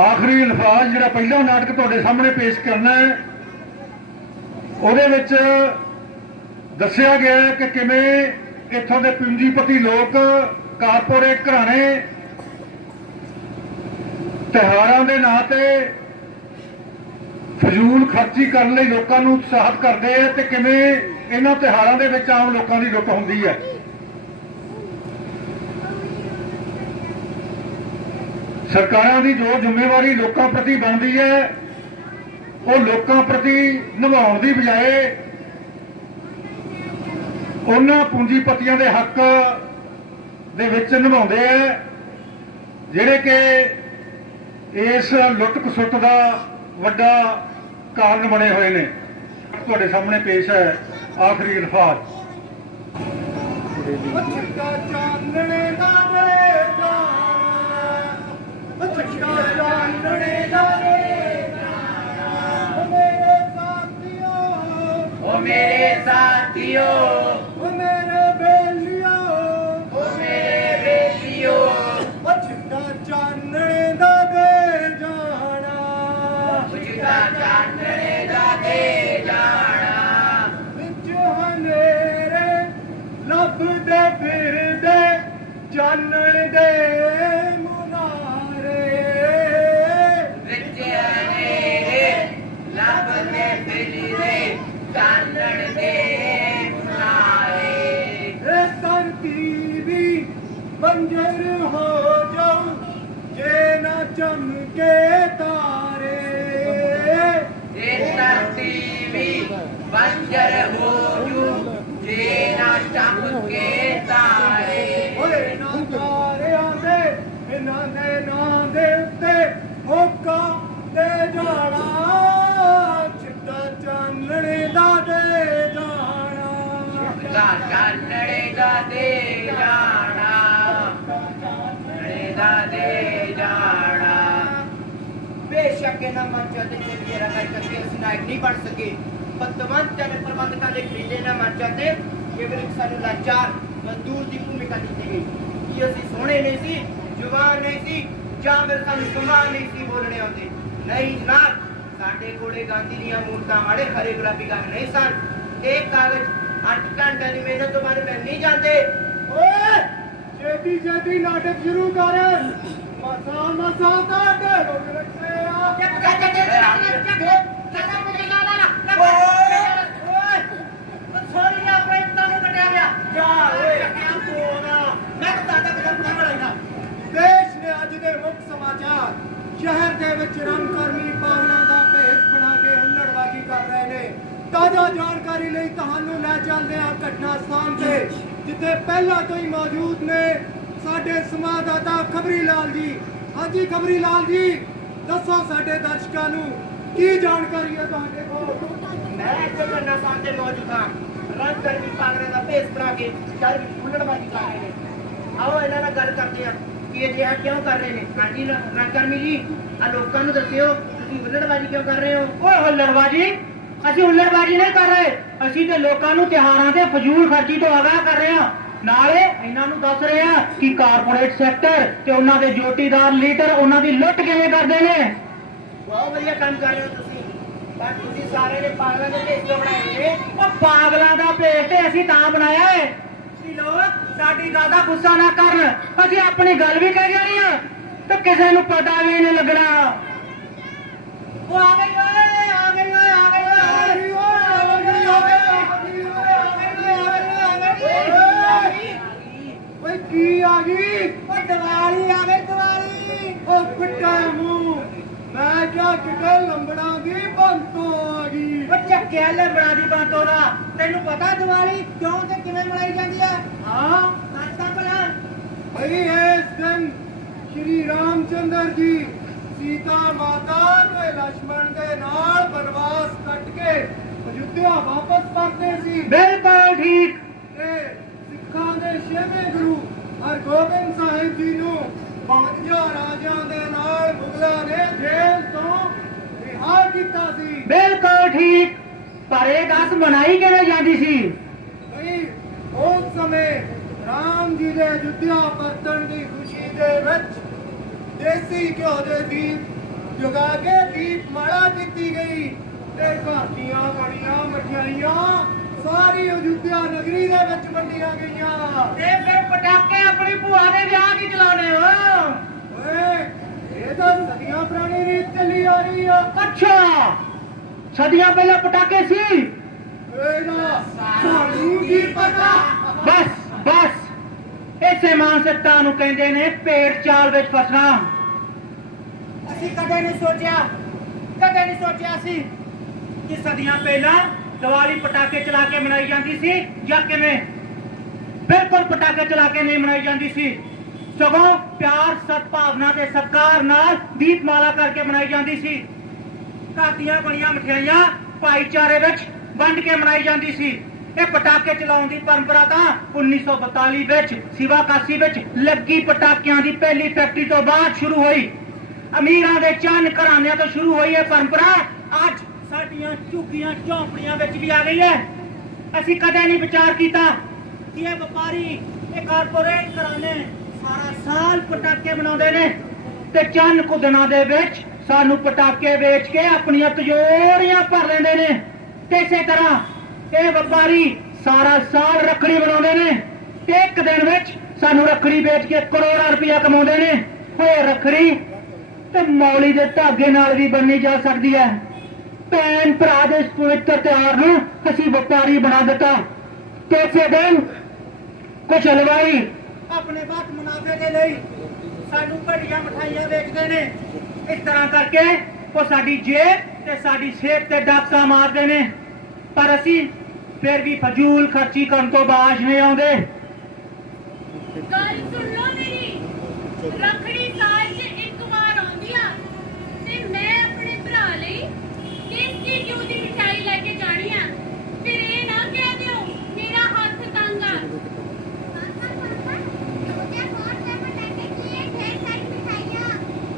आखिरी अल्फाज जिहड़ा पहला नाटक तुहाडे सामने पेश करना है ਉਹਦੇ ਵਿੱਚ ਦੱਸਿਆ ਗਿਆ ਹੈ कि किवें इत्थों के पूंजीपति लोग कारपोरेट घराने ਤਿਉਹਾਰਾਂ ਦੇ ਨਾਂ ਤੇ ਫਜ਼ੂਲ ਖਰਚੀ ਕਰਨ ਲਈ ਲੋਕਾਂ ਨੂੰ ਉਤਸ਼ਾਹਿਤ ਕਰਦੇ ਆ ਤੇ ਕਿਵੇਂ ਇਹਨਾਂ ਤਿਉਹਾਰਾਂ ਦੇ ਵਿੱਚ ਆਮ ਲੋਕਾਂ ਦੀ ਲੁੱਟ ਹੁੰਦੀ ਹੈ। ਸਰਕਾਰਾਂ ਦੀ ਜੋ ਜ਼ਿੰਮੇਵਾਰੀ ਲੋਕਾਂ ਪ੍ਰਤੀ ਬਣਦੀ ਹੈ ਉਹ ਲੋਕਾਂ ਪ੍ਰਤੀ ਨਿਭਾਉਣ ਦੀ ਬਜਾਏ ਉਹਨਾਂ ਪੂੰਜੀਪਤੀਆਂ ਦੇ ਹੱਕ ਦੇ ਵਿੱਚ ਨਿਭਾਉਂਦੇ ਆ ਜਿਹੜੇ ਕਿ इस लुट खसुट का वड्डा कारण बने हुए ने। तुहाडे सामने पेश है आखिरी अल्फाज। मेरे साथियों, मेरे बेलियों, मेरे बेलियों, चिट्टा चानने दा दे जाना, चिट्टा चानने दा दे जाना, विच हनेरे लभदे फिरदे चानण दे मुनारे, विच हनेरे लभदे फिरदे चानण दे मुनारे, धरती भी बंजर हो जाऊं जे ना चमके तारे, धरती भी बंजर हो जाऊं जे ना चमके तारे, ओए ना तारे आंदे इन्हां दे नां दे उत्ते होका दे जाना, चिट्टा चानणे दा दे जाना, चिट्टा चानणे दा दे जाना, दे जाना। बेशक इन्हां मंचां ते चंगी रंगाई करके असीं नायक नहीं बन सके, पतवंत ते प्रबंधकां दे खरीदे इन्हां मंचां ते केवल सानूं लाचार मजदूर की भूमिका दी गई कि असीं सोहणे नहीं सी, जवान नहीं सी, जां फिर सानूं समान नहीं सी बोलने आउंदे। नहीं जनाब, साडे कोले गांधी दीआं मूर्तां वाले हरे गुलाबी कागज नहीं सन। एक कागज 8 घंटे दी मेहनत तो बाद मिल नहीं जाते। ओए छेती छेती नाटक शुरू कर, मसा मसा काटे लोग रखते आ, सॉरी ना प्रेम नु कटिया गया जा ओए क्या कोना मैं दादा कदम ना बढ़ाइना। देश ने अज दे मुख समाचार शहर दे विच रंगकर्मी पागलां दा भेष बना के हुल्लड़बाजी कर रहे ने। ताजा जानकारी ਲਈ ਤੁਹਾਨੂੰ ਲੈ ਚੱਲਦੇ ਆ ਘਟਨਾ ਸਥਾਨ ਤੇ ਜਿੱਥੇ ਪਹਿਲਾਂ ਤੋਂ ਹੀ ਮੌਜੂਦ ਨੇ ਸਾਡੇ ਸੰਵਾਦਦਾਤਾ ਖਬਰੀ ਲਾਲ ਜੀ। ਹਾਂਜੀ ਖਬਰੀ ਲਾਲ ਜੀ, ਦੱਸੋ ਸਾਡੇ ਦਰਸ਼ਕਾਂ ਨੂੰ ਕੀ ਜਾਣਕਾਰੀ ਹੈ ਤੁਹਾਡੇ ਕੋਲ। ਮੈਂ ਇੱਥੇ ਘਟਨਾ ਸਥਾਨ ਤੇ ਮੌਜੂਦ ਹਾਂ। ਰੰਗਕਰਮੀ ਪਾਗਲਾਂ ਦਾ ਭੇਸ ਬਣਾ ਕੇ ਸ਼ਹਿਰ ਵਿੱਚ ਹੁੱਲੜਬਾਜੀ ਕਰ ਰਹੇ ਨੇ। ਆਓ ਇਹਨਾਂ ਨਾਲ ਗੱਲ ਕਰਦੇ ਆ ਕਿ ਇਹ ਜਿਹਾ ਕਿਉਂ ਕਰ ਰਹੇ ਨੇ। ਹਾਂਜੀ ਰੰਗਕਰਮੀ ਜੀ, ਆ ਲੋਕਾਂ ਨੂੰ ਦੱਸਿਓ ਤੁਸੀਂ ਹੁੱਲੜਬਾਜੀ ਕਿਉਂ ਕਰ ਰਹੇ ਹੋ। ਓਏ ਹੁੱਲੜਬਾਜੀ ਅਸੀਂ ਹੁੱਲੜਬਾਜੀ ਨਹੀਂ ਕਰ ਰਹੇ, ਅਸੀਂ ਤੇ ਲੋਕਾਂ ਨੂੰ ਤਿਉਹਾਰਾਂ ਤੇ ਫਜ਼ੂਲ ਖਰਚੀ ਤੋਂ ਆਗਾਹ ਕਰ ਰਹੇ ਹਾਂ। ਨਾਲੇ ਇਹਨਾਂ ਨੂੰ ਦੱਸ ਰਹੇ ਆ ਕਿ ਕਾਰਪੋਰੇਟ ਸੈਕਟਰ ਤੇ ਉਹਨਾਂ ਦੇ ਜੋਟੀਦਾਰ ਲੀਡਰ ਉਹਨਾਂ ਦੀ ਲੁੱਟ ਕਿਵੇਂ ਕਰਦੇ ਨੇ। ਬਹੁਤ ਵਧੀਆ ਕੰਮ ਕਰ ਰਹੇ ਹੋ ਤੁਸੀਂ, ਪਰ ਤੁਸੀਂ ਸਾਰੇ ਨੇ ਪਾਗਲਾਂ ਦੇ ਭੇਸ ਤੋਂ ਬਣਾਏ ਨੇ। ਉਹ ਪਾਗਲਾਂ ਦਾ ਭੇਸ ਤੇ ਅਸੀਂ ਤਾਂ ਬਣਾਇਆ ਏ ਤੁਸੀਂ ਲੋਕ ਸਾਡੀ ਗੱਲ ਦਾ ਗੁੱਸਾ ਨਾ ਕਰਨ, ਅਸੀਂ ਆਪਣੀ ਗੱਲ ਵੀ ਕਹਿ ਜਾਣੀ ਆ ਤੇ ਕਿਸੇ ਨੂੰ ਪਤਾ ਵੀ ਨਹੀਂ ਲੱਗਣਾ। ਉਹ ਆ ਗਈ ਓਏ, ਆ ਗਈ ਓਏ, ਆ ਗਈ ਓਏ, ਆ ਗਈ ਓਏ, ਕੀ ਆ ਗਈ। ਓ ਦੀਵਾਲੀ ਆ ਗਈ, ਦੀਵਾਲੀ। ਓ ਫਿੱਟਾ ਮੂੰਹ, ਮੈਂ ਕਿਹਾ ਕਿਤੇ ਲੰਬੜਾਂ ਦੀ ਬੰਤੋਂ ਆ ਗਈ। ਓ ਚੱਕਿਆ ਲੰਬੜਾਂ ਦੀ ਬੰਤੋਂ ਦਾ ਤੈਨੂੰ ਪਤਾ ਦੀਵਾਲੀ ਕਿਉਂ ਤੇ ਕਿਵੇਂ ਮਨਾਈ ਜਾਂਦੀ ਹੈ। ਹਾਂ ਦੱਸਦਾ ਭਲਾ। ਭਈ ਇਸ ਦਿਨ ਸ਼੍ਰੀ ਰਾਮਚੰਦਰ ਜੀ सीता माता ते लक्ष्मण दे नाल बनवास कट के अयोध्या वापस परते सी। बिल्कुल ठीक। ते सिखां दे छेवें गुरु हरगोबिंद साहिब जी नूं 52 राजां दे नाल मुगलां ने जेल तो रिहा कीता सी। बिल्कुल ठीक। पर ये दस मनाई किवें जांदी सी। भई उस समय राम जी दे अयोध्या परतण दी खुशी दे विच ਦੇਸੀ ਘਿਓ ਦੇ ਦੀਪ ਜਗਾ ਕੇ ਦੀਪ ਮਾਲਾ ਕੀਤੀ ਗਈ ਤੇ ਘਰ ਦੀਆਂ ਬਣੀਆਂ ਮਠਿਆਈਆਂ ਸਾਰੀ ਅਯੁੱਧਿਆ ਨਗਰੀ ਦੇ ਵਿੱਚ ਵੰਡੀਆਂ ਗਈਆਂ। ਤੇ ਫਿਰ ਪਟਾਕੇ ਆਪਣੀ ਭੂਆ ਦੇ ਵਿਆਹ ਦੀ ਚਲਾਉਣੇ ਹੋ। ਓਏ ਇਹ ਤਾਂ ਸਦੀਆਂ ਪੁਰਾਣੀ ਰੀਤ ਚੱਲੀ ਆ ਰਹੀ ਆ। ਅੱਛਾ, ਸਦੀਆਂ ਪਹਿਲਾਂ ਪਟਾਕੇ ਸੀ। ਇਹਦਾ ਸਾਨੂੰ ਕੀ ਪਤਾ। ਬਸ ਇਸੇ ਮਾਨਸਿਕਤਾ ਨੂੰ ਕਹਿੰਦੇ ਨੇ ਪੇਟ ਚਾਲ ਵਿੱਚ ਫਸਣਾ। ਅਸੀਂ ਕਦੇ ਨਹੀਂ ਸੋਚਿਆ ਸੀ ਕਿ ਸਦੀਆਂ ਪਹਿਲਾਂ ਦੀਵਾਲੀ ਪਟਾਕੇ ਚਲਾ ਕੇ ਮਨਾਈ ਜਾਂਦੀ ਸੀ ਜਾਂ ਕਿਵੇਂ। ਬਿਲਕੁਲ ਪਟਾਕੇ ਚਲਾ ਕੇ ਨਹੀਂ ਮਨਾਈ ਜਾਂਦੀ ਸੀ, ਸਗੋਂ ਪਿਆਰ ਸਦਭਾਵਨਾ ਤੇ ਸਤਿਕਾਰ ਨਾਲ ਦੀਪਮਾਲਾ ਕਰਕੇ ਮਨਾਈ ਜਾਂਦੀ ਸੀ। ਘਰ ਦੀਆਂ ਬਣੀਆਂ ਮਠਿਆਈਆਂ ਭਾਈਚਾਰੇ ਵਿੱਚ ਵੰਡ ਕੇ ਮਨਾਈ ਜਾਂਦੀ ਸੀ। ਇਹ ਪਟਾਕੇ ਚਲਾਉਣ ਦੀ ਪਰੰਪਰਾ ਤਾਂ 1942 ਵਿੱਚ ਸਿਵਾਕਾਸੀ ਵਿੱਚ ਲੱਗੀ ਪਟਾਕਿਆਂ ਦੀ ਪਹਿਲੀ ਫੈਕਟਰੀ ਤੋਂ ਬਾਅਦ ਸ਼ੁਰੂ ਹੋਈ। ਅਮੀਰਾਂ ਦੇ ਚੰਨ ਘਰਾਣਿਆਂ ਤੋਂ ਸ਼ੁਰੂ ਹੋਈ ਇਹ ਪਰੰਪਰਾ ਅੱਜ ਸਾਡੀਆਂ ਝੁੱਗੀਆਂ ਝੌਂਪੜੀਆਂ ਵਿੱਚ ਵੀ ਆ ਗਈ ਹੈ। ਅਸੀਂ ਕਦੇ ਨਹੀਂ ਵਿਚਾਰ ਕੀਤਾ ਕਿ ਇਹ ਵਪਾਰੀ, ਇਹ ਕਾਰਪੋਰੇਟ ਘਰਾਣੇ ਸਾਰਾ ਸਾਲ ਪਟਾਕੇ ਬਣਾਉਂਦੇ ਨੇ ਤੇ ਚੰਨ ਕੁ ਦਿਨਾਂ ਦੇ ਵਿੱਚ ਸਾਨੂੰ ਪਟਾਕੇ ਵੇਚ ਕੇ ਆਪਣੀਆਂ ਤਿਜੋਰੀਆਂ ਭਰ ਲੈਂਦੇ ਨੇ। ਤੇ ਇਸੇ ਤਰ੍ਹਾਂ ਇਹ ਵਪਾਰੀ ਸਾਰਾ ਸਾਲ ਰੱਖੜੀ ਬਣਾਉਂਦੇ ਨੇ ਤੇ ਇੱਕ ਦਿਨ ਵਿੱਚ ਸਾਨੂੰ ਰੱਖੜੀ ਵੇਚ ਕੇ ਕਰੋੜਾਂ ਰੁਪਇਆ ਕਮਾਉਂਦੇ ਨੇ। ਹੋਏ ਰੱਖੜੀ ਤੇ ਮੌਲੀ ਦੇ ਧਾਗੇ ਨਾਲ ਵੀ ਬੰਨੀ ਜਾ ਸਕਦੀ ਹੈ। ਭੈਣ ਭਰਾ ਦੇ ਇਸ ਪਵਿੱਤਰ ਤਿਉਹਾਰ ਨੂੰ ਅਸੀਂ ਵਪਾਰੀ ਬਣਾ ਦਿੱਤਾ ਤੇ ਇਸੇ ਦਿਨ ਕੁਝ ਹਲਵਾਈ ਆਪਣੇ ਵਕਤ ਮੁਨਾਫੇ ਦੇ ਲਈ ਸਾਨੂੰ ਘੜੀਆਂ ਮਠਾਈਆਂ ਵੇਚਦੇ ਨੇ। ਇਸ ਤਰ੍ਹਾਂ ਕਰਕੇ ਉਹ ਸਾਡੀ ਜੇਬ ਤੇ ਸਾਡੀ ਸਿਹਤ ਤੇ ਡਾਕਾ ਮਾਰਦੇ ਨੇ, ਪਰ ਅਸੀਂ ਫਿਰ ਵੀ ਫਜ਼ੂਲ ਖਰਚੀ ਕਰਨ ਤੋਂ ਬਾਜ਼ ਨਹੀਂ ਆਉਂਦੇ। ਗੱਲ ਸੁਣ ਲਓ ਮੇਰੀ, ਰੱਖੜੀ ਸਾਲ 'ਚ ਇੱਕ ਵਾਰ ਆਉਂਦੀ ਆ ਤੇ ਮੈਂ ਆਪਣੇ ਭਰਾ ਲਈ ਦੇਸੀ ਘਿਓ ਦੀ ਮਿਠਾਈ ਲੈ ਕੇ ਜਾਣੀ ਆ। ਫਿਰ ਇਹ ਨਾ ਕਹਿ ਦਿਓ ਮੇਰਾ ਹੱਥ ਤੰਗ ਆ।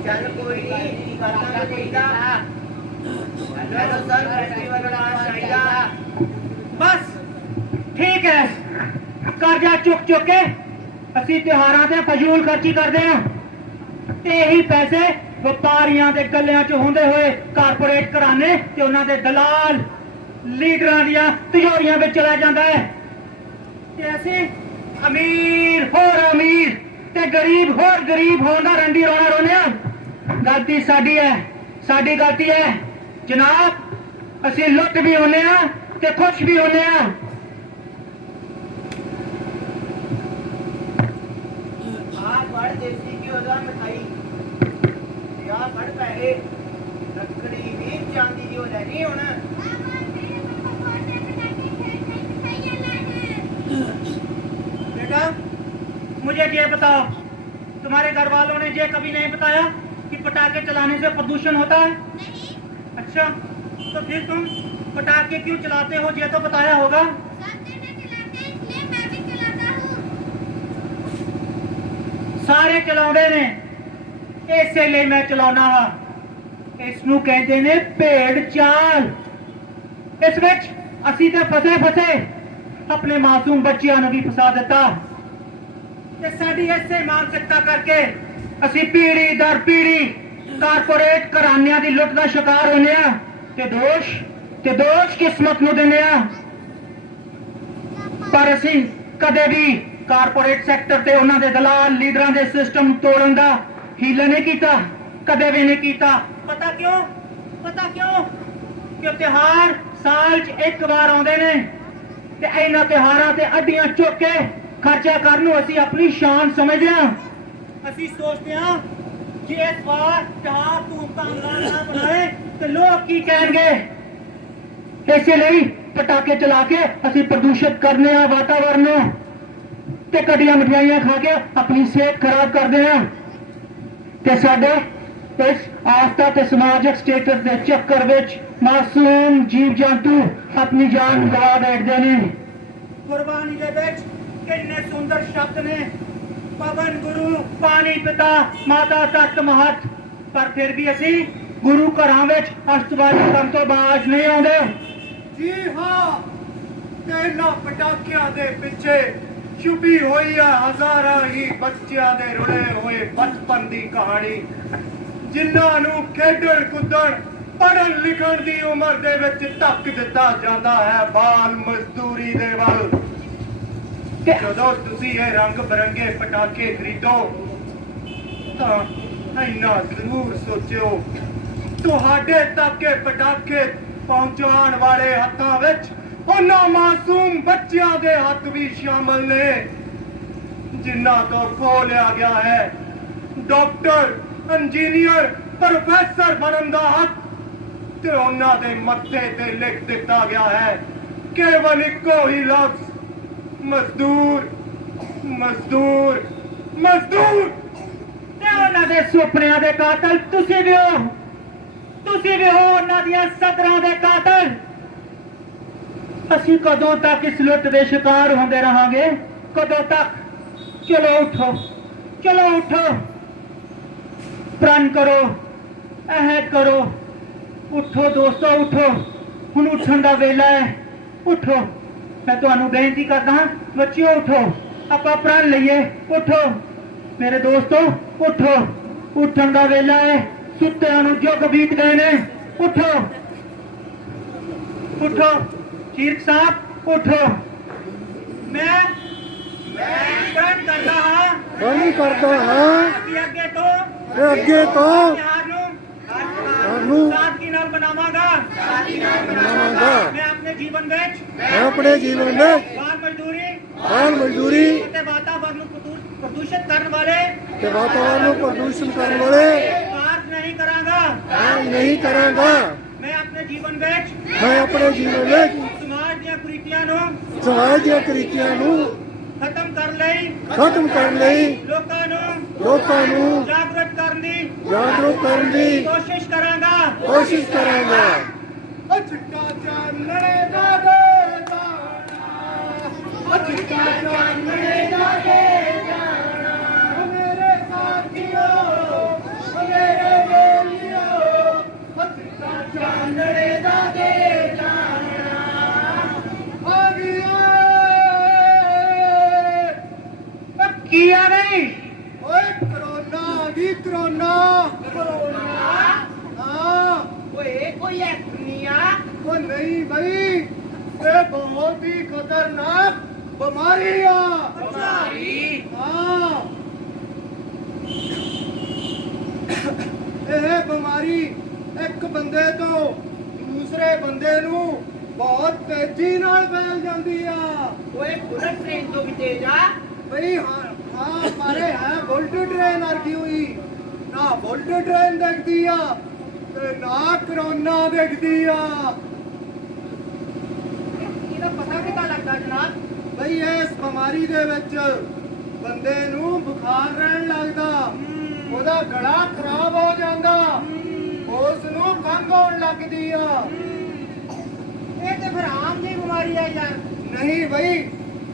ਚੱਲ ਕੋਈ ਨਹੀਂ, ਕਰਨਾ ਚਾਹੀਦਾ। ਹੈਲੋ ਸਰ, ਫੈਸਟੀਵਲ ਬਣਾਉਣਾ ਚਾਹੀਦਾ। ਬਸ ਠੀਕ ਹੈ, ਕਰਜ਼ਾ ਚੁੱਕ ਕੇ ਅਸੀਂ ਤਿਉਹਾਰਾਂ ਤੇ ਫਜ਼ੂਲ ਖਰਚੀ ਕਰਦੇ ਹਾਂ ਤੇ ਇਹੀ ਪੈਸੇ ਵਪਾਰੀਆਂ ਦੇ ਗੱਲਿਆਂ 'ਚ ਹੁੰਦੇ ਹੋਏ ਕਾਰਪੋਰੇਟ ਘਰਾਣੇ ਤੇ ਉਹਨਾਂ ਦੇ ਦਲਾਲ ਲੀਡਰਾਂ ਦੀਆਂ ਤਿਜੋਰੀਆਂ ਵਿੱਚ ਚਲਾ ਜਾਂਦਾ ਹੈ ਤੇ ਅਸੀਂ ਅਮੀਰ ਹੋਰ ਅਮੀਰ ਤੇ ਗਰੀਬ ਹੋਰ ਗਰੀਬ ਹੋਣ ਦਾ ਰੰਡੀ ਰੋਣਾ ਰੋਨੇ ਆ। ਗਲਤੀ ਸਾਡੀ ਹੈ, ਸਾਡੀ ਗਲਤੀ ਹੈ ਜਨਾਬ। ਅਸੀਂ ਲੁੱਟ ਵੀ ਹੁੰਨੇ ਆ ਤੇ ਖੁਸ਼ ਵੀ ਹੁੰਨੇ ਆ। ਬੜ ਦੇਸੀ ਘਿਓ ਦਾ ਮਿਠਾਈ ਯਾ ਬੜ ਪੈਸੇ ਲੱਕੜੀ ਵੀ ਚਾਂਦੀ ਦੀ ਹੋ ਜਾਣੀ ਹੁਣ। बेटा मुझे ये बताओ, तुम्हारे घर वालों ने ये कभी नहीं बताया कि पटाखे चलाने से प्रदूषण होता है? नहीं, अच्छा, तो फिर तुम पटाखे क्यों चलाते हो ये तो बताया होगा। सब जने चलाते हैं, इसलिए मैं भी चलाता हूँ। ਸਾਰੇ ਚਲਾਉਂਦੇ ਨੇ, ਇਸੇ ਲਈ ਮੈਂ ਚਲਾਉਣਾ ਵਾ। ਇਸ ਨੂੰ ਕਹਿੰਦੇ ਨੇ ਭੇਡ ਚਾਲ। ਇਸ ਵਿੱਚ ਅਸੀਂ ਤੇ ਫਸੇ ਆਪਣੇ ਮਾਸੂਮ ਬੱਚਿਆਂ ਨੂੰ ਵੀ ਫਸਾ ਦਿੱਤਾ ਤੇ ਸਾਡੀ ਐਸੇ ਮਾਨਸਿਕਤਾ ਕਰਕੇ ਅਸੀਂ ਪੀੜੀ ਦਰ ਪੀੜੀ ਕਾਰਪੋਰੇਟ ਘਰਾਣਿਆਂ ਦੀ ਲੁੱਟ ਦਾ ਸ਼ਿਕਾਰ ਹੁੰਦੇ ਆ ਤੇ ਦੋਸ਼ ਕਿਸਮਤ ਨੂੰ ਦਿੰਦੇ ਆ। ਪਰ ਅਸੀਂ ਕਦੇ ਵੀ ਕਾਰਪੋਰੇਟ ਸੈਕਟਰ ਤੇ ਉਹਨਾਂ ਦੇ ਦਲਾਲ ਲੀਡਰਾਂ ਦੇ ਸਿਸਟਮ ਨੂੰ ਤੋੜਨ ਦਾ ਹੀਲਾ ਨਹੀਂ ਕੀਤਾ, ਕਦੇ ਵੀ ਨਹੀਂ ਕੀਤਾ। ਪਤਾ ਕਿਉਂ? ਕਿ ਤਿਉਹਾਰ ਸਾਲ 'ਚ ਇੱਕ ਵਾਰ ਆਉਂਦੇ ਨੇ ਤੇ ਇਹਨਾਂ ਤਿਉਹਾਰਾਂ ਤੇ ਅੱਡੀਆਂ ਚੁੱਕ ਕੇ ਖਰਚਾ ਕਰਨ ਨੂੰ ਅਸੀਂ ਆਪਣੀ ਸ਼ਾਨ ਸਮਝਦੇ ਹਾਂ। ਅਸੀਂ ਸੋਚਦੇ ਹਾਂ ਕਿ ਇਸ ਵਾਰ ਤਿਉਹਾਰ ਧੂਮਧਾਮ ਨਾਲ ਨਾ ਬਣਾਏ ਤੇ ਲੋਕ ਕੀ ਕਹਿਣਗੇ। ਇਸੇ ਲਈ ਪਟਾਕੇ ਚਲਾ ਕੇ ਅਸੀਂ ਪ੍ਰਦੂਸ਼ਿਤ ਕਰਨੇ ਆ ਵਾਤਾਵਰਨ ਨੂੰ ਤੇ ਕੜੀਆਂ ਮਠਿਆਈਆਂ ਖਾ ਕੇ ਆਪਣੀ ਸਿਹਤ ਖਰਾਬ ਕਰਦੇ ਹਾਂ ਤੇ ਸਾਡੇ ਇਸ ਆਸਥਾ ਤੇ ਸਮਾਜਿਕ ਸਟੇਟਸ ਦੇ ਚੱਕਰ ਵਿੱਚ ਮਾਸੂਮ ਜੀਵ ਜੰਤੂ ਆਪਣੀ ਜਾਨ ਗਵਾ ਬੈਠਦੇ ਨੇ। ਕੁਰਬਾਨੀ ਦੇ ਵਿੱਚ ਕਿੰਨੇ ਸੁੰਦਰ ਸ਼ਬਦ ਨੇ, ਪਵਨ ਗੁਰੂ, ਪਾਣੀ ਪਿਤਾ, ਮਾਤਾ ਤਤ ਮਹਤ, ਪਰ ਫਿਰ ਵੀ ਅਸੀਂ ਗੁਰੂ ਘਰਾਂ ਵਿੱਚ ਅਸ਼ਤਵਾਦੀ ਕਰਨ ਤੋਂ ਬਾਜ਼ ਨਹੀਂ ਆਉਂਦੇ। ਜੀ ਹਾਂ, ਤੇ ਇਹਨਾਂ ਪਟਾਕਿਆਂ ਦੇ ਪਿੱਛੇ ਛੁਪੀ ਹੋਈ ਆ ਹਜ਼ਾਰਾਂ ਹੀ ਬੱਚਿਆਂ ਦੇ ਰੁੜੇ ਹੋਏ ਬਚਪਨ ਦੀ ਕਹਾਣੀ, ਜਿਨ੍ਹਾਂ ਨੂੰ ਖੇਡਣ ਕੁੱਦਣ ਪੜ੍ਹਨ ਲਿਖਣ ਦੀ ਉਮਰ ਦੇ ਵਿੱਚ ਧੱਕ ਦਿੱਤਾ ਜਾਂਦਾ ਹੈ ਬਾਲ ਮਜ਼ਦੂਰੀ ਦੇ ਵੱਲ। ਜਦੋਂ ਤੁਸੀਂ ਇਹ ਰੰਗ ਬਰੰਗੇ ਪਟਾਕੇ ਖਰੀਦੋ ਤਾਂ ਇੰਨਾ ਜ਼ਰੂਰ ਸੋਚਿਓ ਤੁਹਾਡੇ ਤੱਕ ਇਹ ਪਟਾਕੇ ਪਹੁੰਚਾਉਣ ਵਾਲੇ ਹੱਥਾਂ ਵਿੱਚ ਉਹਨਾਂ ਮਾਸੂਮ ਬੱਚਿਆਂ ਦੇ ਹੱਥ ਵੀ ਸ਼ਾਮਲ ਨੇ ਜਿਨ੍ਹਾਂ ਤੋਂ ਖੋਹ ਲਿਆ ਗਿਆ ਹੈ ਡਾਕਟਰ, ਇੰਜੀਨੀਅਰ, ਪ੍ਰੋਫੈਸਰ ਬਣਨ ਦਾ ਹੱਕ, ਤੇ ਉਹਨਾਂ ਦੇ ਮੱਥੇ ਤੇ ਲਿਖ ਦਿੱਤਾ ਗਿਆ ਹੈ ਕੇਵਲ ਇੱਕੋ ਹੀ ਲਫ਼ਜ਼, ਮਜ਼ਦੂਰ, ਮਜ਼ਦੂਰ, ਮਜ਼ਦੂਰ। ਤੇ ਉਹਨਾਂ ਦੇ ਸੁਪਨਿਆਂ ਦੇ ਕਾਤਲ ਤੁਸੀਂ ਵੀ ਹੋ, ਤੁਸੀਂ ਵੀ ਹੋ ਉਹਨਾਂ ਦੀਆਂ ਸਦਰਾਂ ਦੇ ਕਾਤਲ। ਅਸੀਂ ਕਦੋਂ ਤੱਕ ਇਸ ਲੁੱਟ ਦੇ ਸ਼ਿਕਾਰ ਹੁੰਦੇ ਰਹਾਂਗੇ? ਕਦੋਂ ਤੱਕ? ਚਲੋ ਉਠੋ, ਚਲੋ ਉਠੋ, ਪ੍ਰਣ ਕਰੋ, ਅਹਿਦ ਕਰੋ। ਉਠੋ ਦੋਸਤੋ, ਉਠੋ, ਹੁਣ ਉੱਠਣ ਦਾ ਵੇਲਾ ਹੈ। ਉਠੋ, ਮੈਂ ਤੁਹਾਨੂੰ ਬੇਨਤੀ ਕਰਦਾ ਹਾਂ ਬੱਚਿਓ, ਉਠੋ, ਆਪਾਂ ਪ੍ਰਣ ਲਈਏ। ਉਠੋ ਮੇਰੇ ਦੋਸਤੋ, ਉਠੋ, ਉੱਠਣ ਦਾ ਵੇਲਾ ਹੈ। ਸੁੱਤਿਆਂ ਨੂੰ ਜੁਗ ਬੀਤ ਗਏ ਨੇ। ਉਠੋ, ਉਠੋ ਚੀਰਕ ਸਾਹਿਬ, ਉਠੋ। ਮੈਂ ਪ੍ਰਣ ਕਰਦਾ ਹਾਂ ਕਿ ਅੱਗੇ ਤੋਂ ਸਾਨੂੰ ਸਾਥੀ ਨਾਲ ਬਣਾਵਾਂਗਾ। ਮੈਂ ਆਪਣੇ ਜੀਵਨ ਵਿੱਚ ਬਾਲ ਮਜ਼ਦੂਰੀ ਅਤੇ ਵਾਤਾਵਰਨ ਨੂੰ ਪ੍ਰਦੂਸ਼ਿਤ ਕਰਨ ਵਾਲੇ ਕਾਰਜ ਨਹੀਂ ਕਰਾਂਗਾ। ਮੈਂ ਆਪਣੇ ਜੀਵਨ ਵਿੱਚ ਸਮਾਜ ਦੀਆਂ ਕੁਰੀਤੀਆਂ ਨੂੰ ਖਤਮ ਕਰਨ ਲਈ ਲੋਕਾਂ ਨੂੰ ਜਾਗਰੂਕ ਕਰਨ ਦੀ ਕੋਸ਼ਿਸ਼ ਕਰਾਂਗਾ। ਅਚਕਾ ਚਾਨਣੇ ਦਾ ਦੇ ਜਾਣਾ, ਅਚਕਾ ਚਾਨਣੇ ਦਾ ਦੇ ਜਾਣਾ, ਮੇਰੇ ਸਾਥੀਓ, ਮੇਰੇ ਬੇਲੀਓ, ਅਚਕਾ ਚਾਨਣੇ ਦਾ ਦੇ ਜਾਣਾ। ਆ ਗਿਆ ਕੀ ਆ ਗਈ? ਓਏ ਕਰੋਨਾ ਆ ਗਈ, ਕਰੋਨਾ। ਹਾਂ ਓਏ ਕੋਈ ਐ ਦੁਨੀਆ। ਉਹ ਨਹੀਂ ਬਈ, ਇਹ ਬਹੁਤ ਹੀ ਖਤਰਨਾਕ ਬਿਮਾਰੀ ਆ। ਹਾਂ, ਇਹ ਬਿਮਾਰੀ ਇੱਕ ਬੰਦੇ ਤੋਂ ਦੂਸਰੇ ਬੰਦੇ ਨੂੰ ਬਹੁਤ ਤੇਜ਼ੀ ਨਾਲ ਫੈਲ ਜਾਂਦੀ ਆ। ਓਏ ਬੁਲਟ ਟ੍ਰੇਨ ਤੋਂ ਵੀ ਤੇਜ਼ ਆ ਬਈ। ਹਾਂ ਪਰ ਇਹ ਹੈ ਬੁਲਟ ਟ੍ਰੇਨ ਵਰਗੀ ਹੋਈ ਨਾ। ਬੁਲਟ ਟ੍ਰੇਨ ਦੇਖਦੀ ਆ ਤੇ ਨਾ ਕਰੋਨਾ ਦੇਖਦੀ ਆ। ਇਹਦਾ ਪਤਾ ਕਿੱਦਾਂ ਲੱਗਦਾ ਜਨਾਬ? ਬਈ ਇਸ ਬਿਮਾਰੀ ਦੇ ਵਿੱਚ ਬੰਦੇ ਨੂੰ ਬੁਖਾਰ ਰਹਿਣ ਲੱਗਦਾ, ਉਹਦਾ ਗਲਾ ਖਰਾਬ ਹੋ ਜਾਂਦਾ, ਉਸ ਨੂੰ ਖੰਘ ਹੋਣ ਲੱਗਦੀ ਆ। ਇਹ ਤੇ ਫਿਰ ਆਮ ਜਿਹੀ ਬਿਮਾਰੀ ਆ ਯਾਰ। ਨਹੀਂ ਬਈ,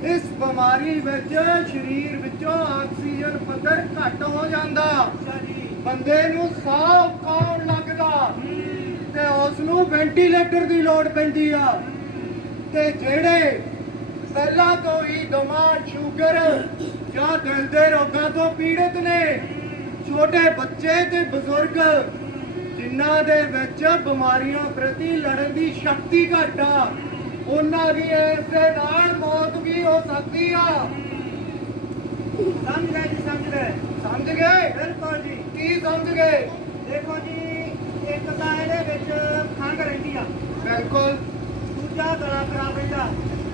ਇਸ ਬਿਮਾਰੀ ਵਿੱਚ ਸਰੀਰ ਵਿੱਚੋਂ ਆਕਸੀਜਨ ਪੱਧਰ ਘੱਟ ਹੋ ਜਾਂਦਾ, ਬੰਦੇ ਨੂੰ ਸਾਹ ਔਖਾ ਹੋਣ ਲੱਗਦਾ ਤੇ ਉਸ ਨੂੰ ਵੈਂਟੀਲੇਟਰ ਦੀ ਲੋੜ ਪੈਂਦੀ ਆ। ਤੇ ਜਿਹੜੇ ਪਹਿਲਾਂ ਤੋਂ ਹੀ ਦਮਾ, ਸ਼ੂਗਰ ਜਾਂ ਦਿਲ ਦੇ ਰੋਗਾਂ ਤੋਂ ਪੀੜਤ ਨੇ, ਛੋਟੇ ਬੱਚੇ ਤੇ ਬਜ਼ੁਰਗ ਜਿਨ੍ਹਾਂ ਦੇ ਵਿੱਚ ਬਿਮਾਰੀਆਂ ਪ੍ਰਤੀ ਲੜਨ ਦੀ ਸ਼ਕਤੀ ਘੱਟ ਆ, ਉਹਨਾਂ ਦੀ ਇਸ ਦੇ ਨਾਲ ਮੌਤ ਵੀ ਹੋ ਸਕਦੀ ਆ। ਸਮਝ ਗਏ ਜੀ, ਸਮਝ ਗਏ? ਬਿਲਕੁਲ ਜੀ। ਕੀ ਸਮਝ ਗਏ? ਦੇਖੋ ਜੀ, ਇੱਕ ਤਾਂ ਇਹਦੇ ਵਿੱਚ ਖੰਘ ਰਹਿੰਦੀ ਆ, ਬਿਲਕੁਲ ਦੂਜਾ ਗਲਾ ਖਰਾਬ ਰਹਿੰਦਾ,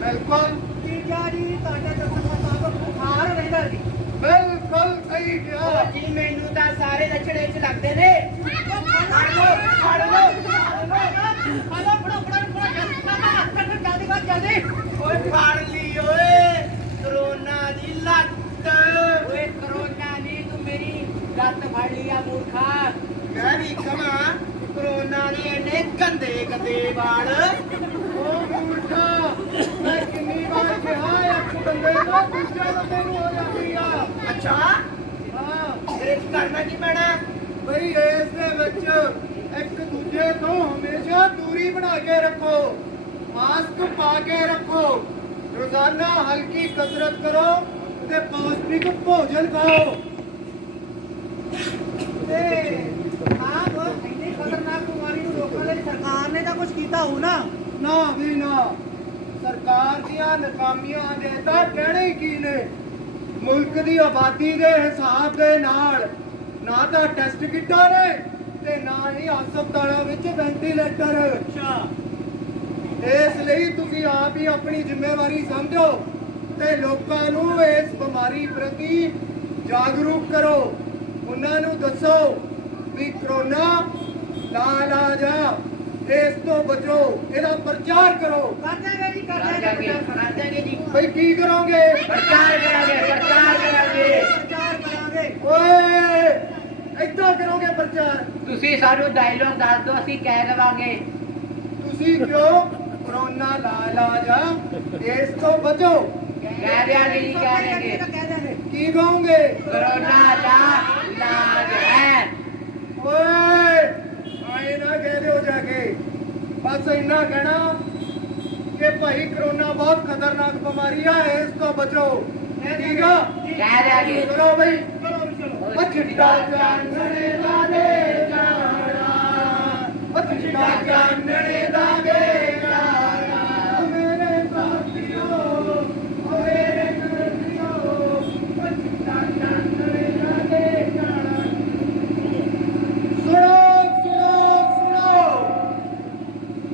ਬਿਲਕੁਲ ਤੀਜਾ ਜੀ ਤੁਹਾਡੇ ਦੱਸਣ ਮੁਤਾਬਕ ਬੁਖਾਰ ਰਹਿੰਦਾ ਜੀ। ਬਿਲਕੁਲ ਸਹੀ ਕਿਹਾ। ਜੀ ਮੈਨੂੰ ਤਾਂ ਸਾਰੇ ਲੱਛਣ ਇਹ ਚ ਲੱਗਦੇ ਨੇ। ਓਏ ਫੜ ਲਈ ਓਏ ਕਰੋਨਾ ਦੀ ਲੱਤ। ਓਏ ਕਰੋਨਾ ਨਹੀਂ, ਤੂੰ ਮੇਰੀ ਲੱਤ ਫੜ ਲਈ ਆ ਮੂਰਖਾ। ਮੈਂ ਵੀ ਕਹਾਂ ਕਰੋਨਾ ਦੇ ਇੰਨੇ ਗੰਦੇ ਗੰਦੇ ਵਾਲ। ਉਹ ਮੂਰਖਾ, ਮੈਂ ਕਿੰਨੀ ਵਾਰ ਕਿਹਾ ਇੱਕ ਬੰਦੇ ਤੋਂ ਦੂਜੇ ਬੰਦੇ ਨੂੰ ਹੋ ਜਾਂਦੀ ਆ। ਅੱਛਾ, ਹਾਂ ਤੇਰੇ ਚ ਕਰਨਾ ਕੀ ਪੈਣਾ? ਬਈ ਇਸ ਦੇ ਵਿੱਚ ਇੱਕ ਦੂਜੇ ਤੋਂ ਹਮੇਸ਼ਾ ਦੂਰੀ ਬਣਾ ਕੇ ਰੱਖੋ, ਮਾਸਕ ਪਾ ਕੇ ਰੱਖੋ, ਰੋਜ਼ਾਨਾ ਹਲਕੀ ਕਸਰਤ ਕਰੋ ਤੇ ਪੌਸ਼ਟਿਕ ਭੋਜਨ ਖਾਓ। ਤੇ ਆਪ ਇੰਨੀ ਖਤਰਨਾਕ ਬਿਮਾਰੀ ਨੂੰ ਰੋਕਣ ਲਈ ਸਰਕਾਰ ਨੇ ਤਾਂ ਕੁਝ ਕੀਤਾ ਹੋ ਨਾ। ਨਾ ਵੀ ਨਾ, ਸਰਕਾਰ ਦੀਆਂ ਨਾਕਾਮੀਆਂ ਦੇ ਤਾਂ ਕਹਿਣੇ ਹੀ ਕੀ ਨੇ। ਮੁਲਕ ਦੀ ਆਬਾਦੀ ਦੇ ਹਿਸਾਬ ਦੇ ਨਾਲ ਨਾ ਤਾਂ ਟੈਸਟ ਕਿੱਟਾਂ ਨੇ ਤੇ ਨਾ ਹੀ ਹਸਪਤਾਲਾਂ ਵਿੱਚ ਵੈਂਟੀਲੇਟਰ। ਅੱਛਾ, ਇਸ ਲਈ ਤੁਸੀਂ ਆਪ ਹੀ ਆਪਣੀ ਜ਼ਿੰਮੇਵਾਰੀ ਸਮਝੋ ਤੇ ਲੋਕਾਂ ਨੂੰ ਇਸ ਬਿਮਾਰੀ ਪ੍ਰਤੀ ਜਾਗਰੂਕ ਕਰੋ। ਉਹਨਾਂ ਨੂੰ ਦੱਸੋ ਵੀ ਕਰੋਨਾ ਲਾਇਲਾਜ ਆ, ਇਸ ਤੋਂ ਬਚੋ, ਇਹਦਾ ਪ੍ਰਚਾਰ ਕਰੋ। ਕਰ ਦਿਆਂਗੇ ਜੀ, ਕਰ ਦਿਆਂਗੇ ਜੀ। ਬਈ ਕੀ ਕਰੋਗੇ? ਪ੍ਰਚਾਰ ਕਰਾਂਗੇ। ਓਏ ਏਦਾਂ ਕਰੋਗੇ ਪ੍ਰਚਾਰ? ਤੁਸੀਂ ਸਾਨੂੰ ਡਾਇਲੋਗ ਦੱਸ ਦਿਓ, ਅਸੀਂ ਕਹਿ ਦੇਵਾਂਗੇ। ਤੁਸੀਂ ਕਿਉਂ? ਕਰੋਨਾ ਲਾਇਲਾਜ ਆ, ਇਸ ਤੋਂ ਬਚੋ। ਕਹਿ ਦਿਆਂਗੇ ਜੀ, ਕਹਿ ਦਿਆਂਗੇ। ਕਹਿ ਦਿਆਂਗੇ। ਕੀ ਕਹੋਗੇ? ਕਰੋਨਾ ਦਾ ਇਲਾਜ ਹੈ। ਓਏ ਆਏ ਨਾ ਕਹਿ ਦਿਓ ਜਾ ਕੇ, ਬਸ ਇੰਨਾ ਕਹਿਣਾ ਕਿ ਭਾਈ ਕਰੋਨਾ ਬਹੁਤ ਖਤਰਨਾਕ ਬਿਮਾਰੀ ਆ, ਇਸ ਤੋਂ ਬਚੋ। ਠੀਕ ਆ? ਕਹਿ ਦਿਆਂਗੇ। ਚਲੋ ਬਈ। ਚਲੋ ਵੀ ਚਲੋ। ਉਹ ਚਿੱਟਾ ਚਾਨਣੇ ਦਾ ਦੇ ਜਾਣਾ, ਉਹ ਚਿੱਟਾ ਚਾਨਣੇ ਦਾ ਦੇ ਜਾਣਾ, ਮੇਰੇ ਸਾਥੀਓ, ਉਹ ਮੇਰੇ ਸਾਥੀਓ, ਉਹ ਚਿੱਟਾ ਚਾਨਣੇ ਦਾ ਦੇ ਜਾਣਾ। ਸੁਣੋ,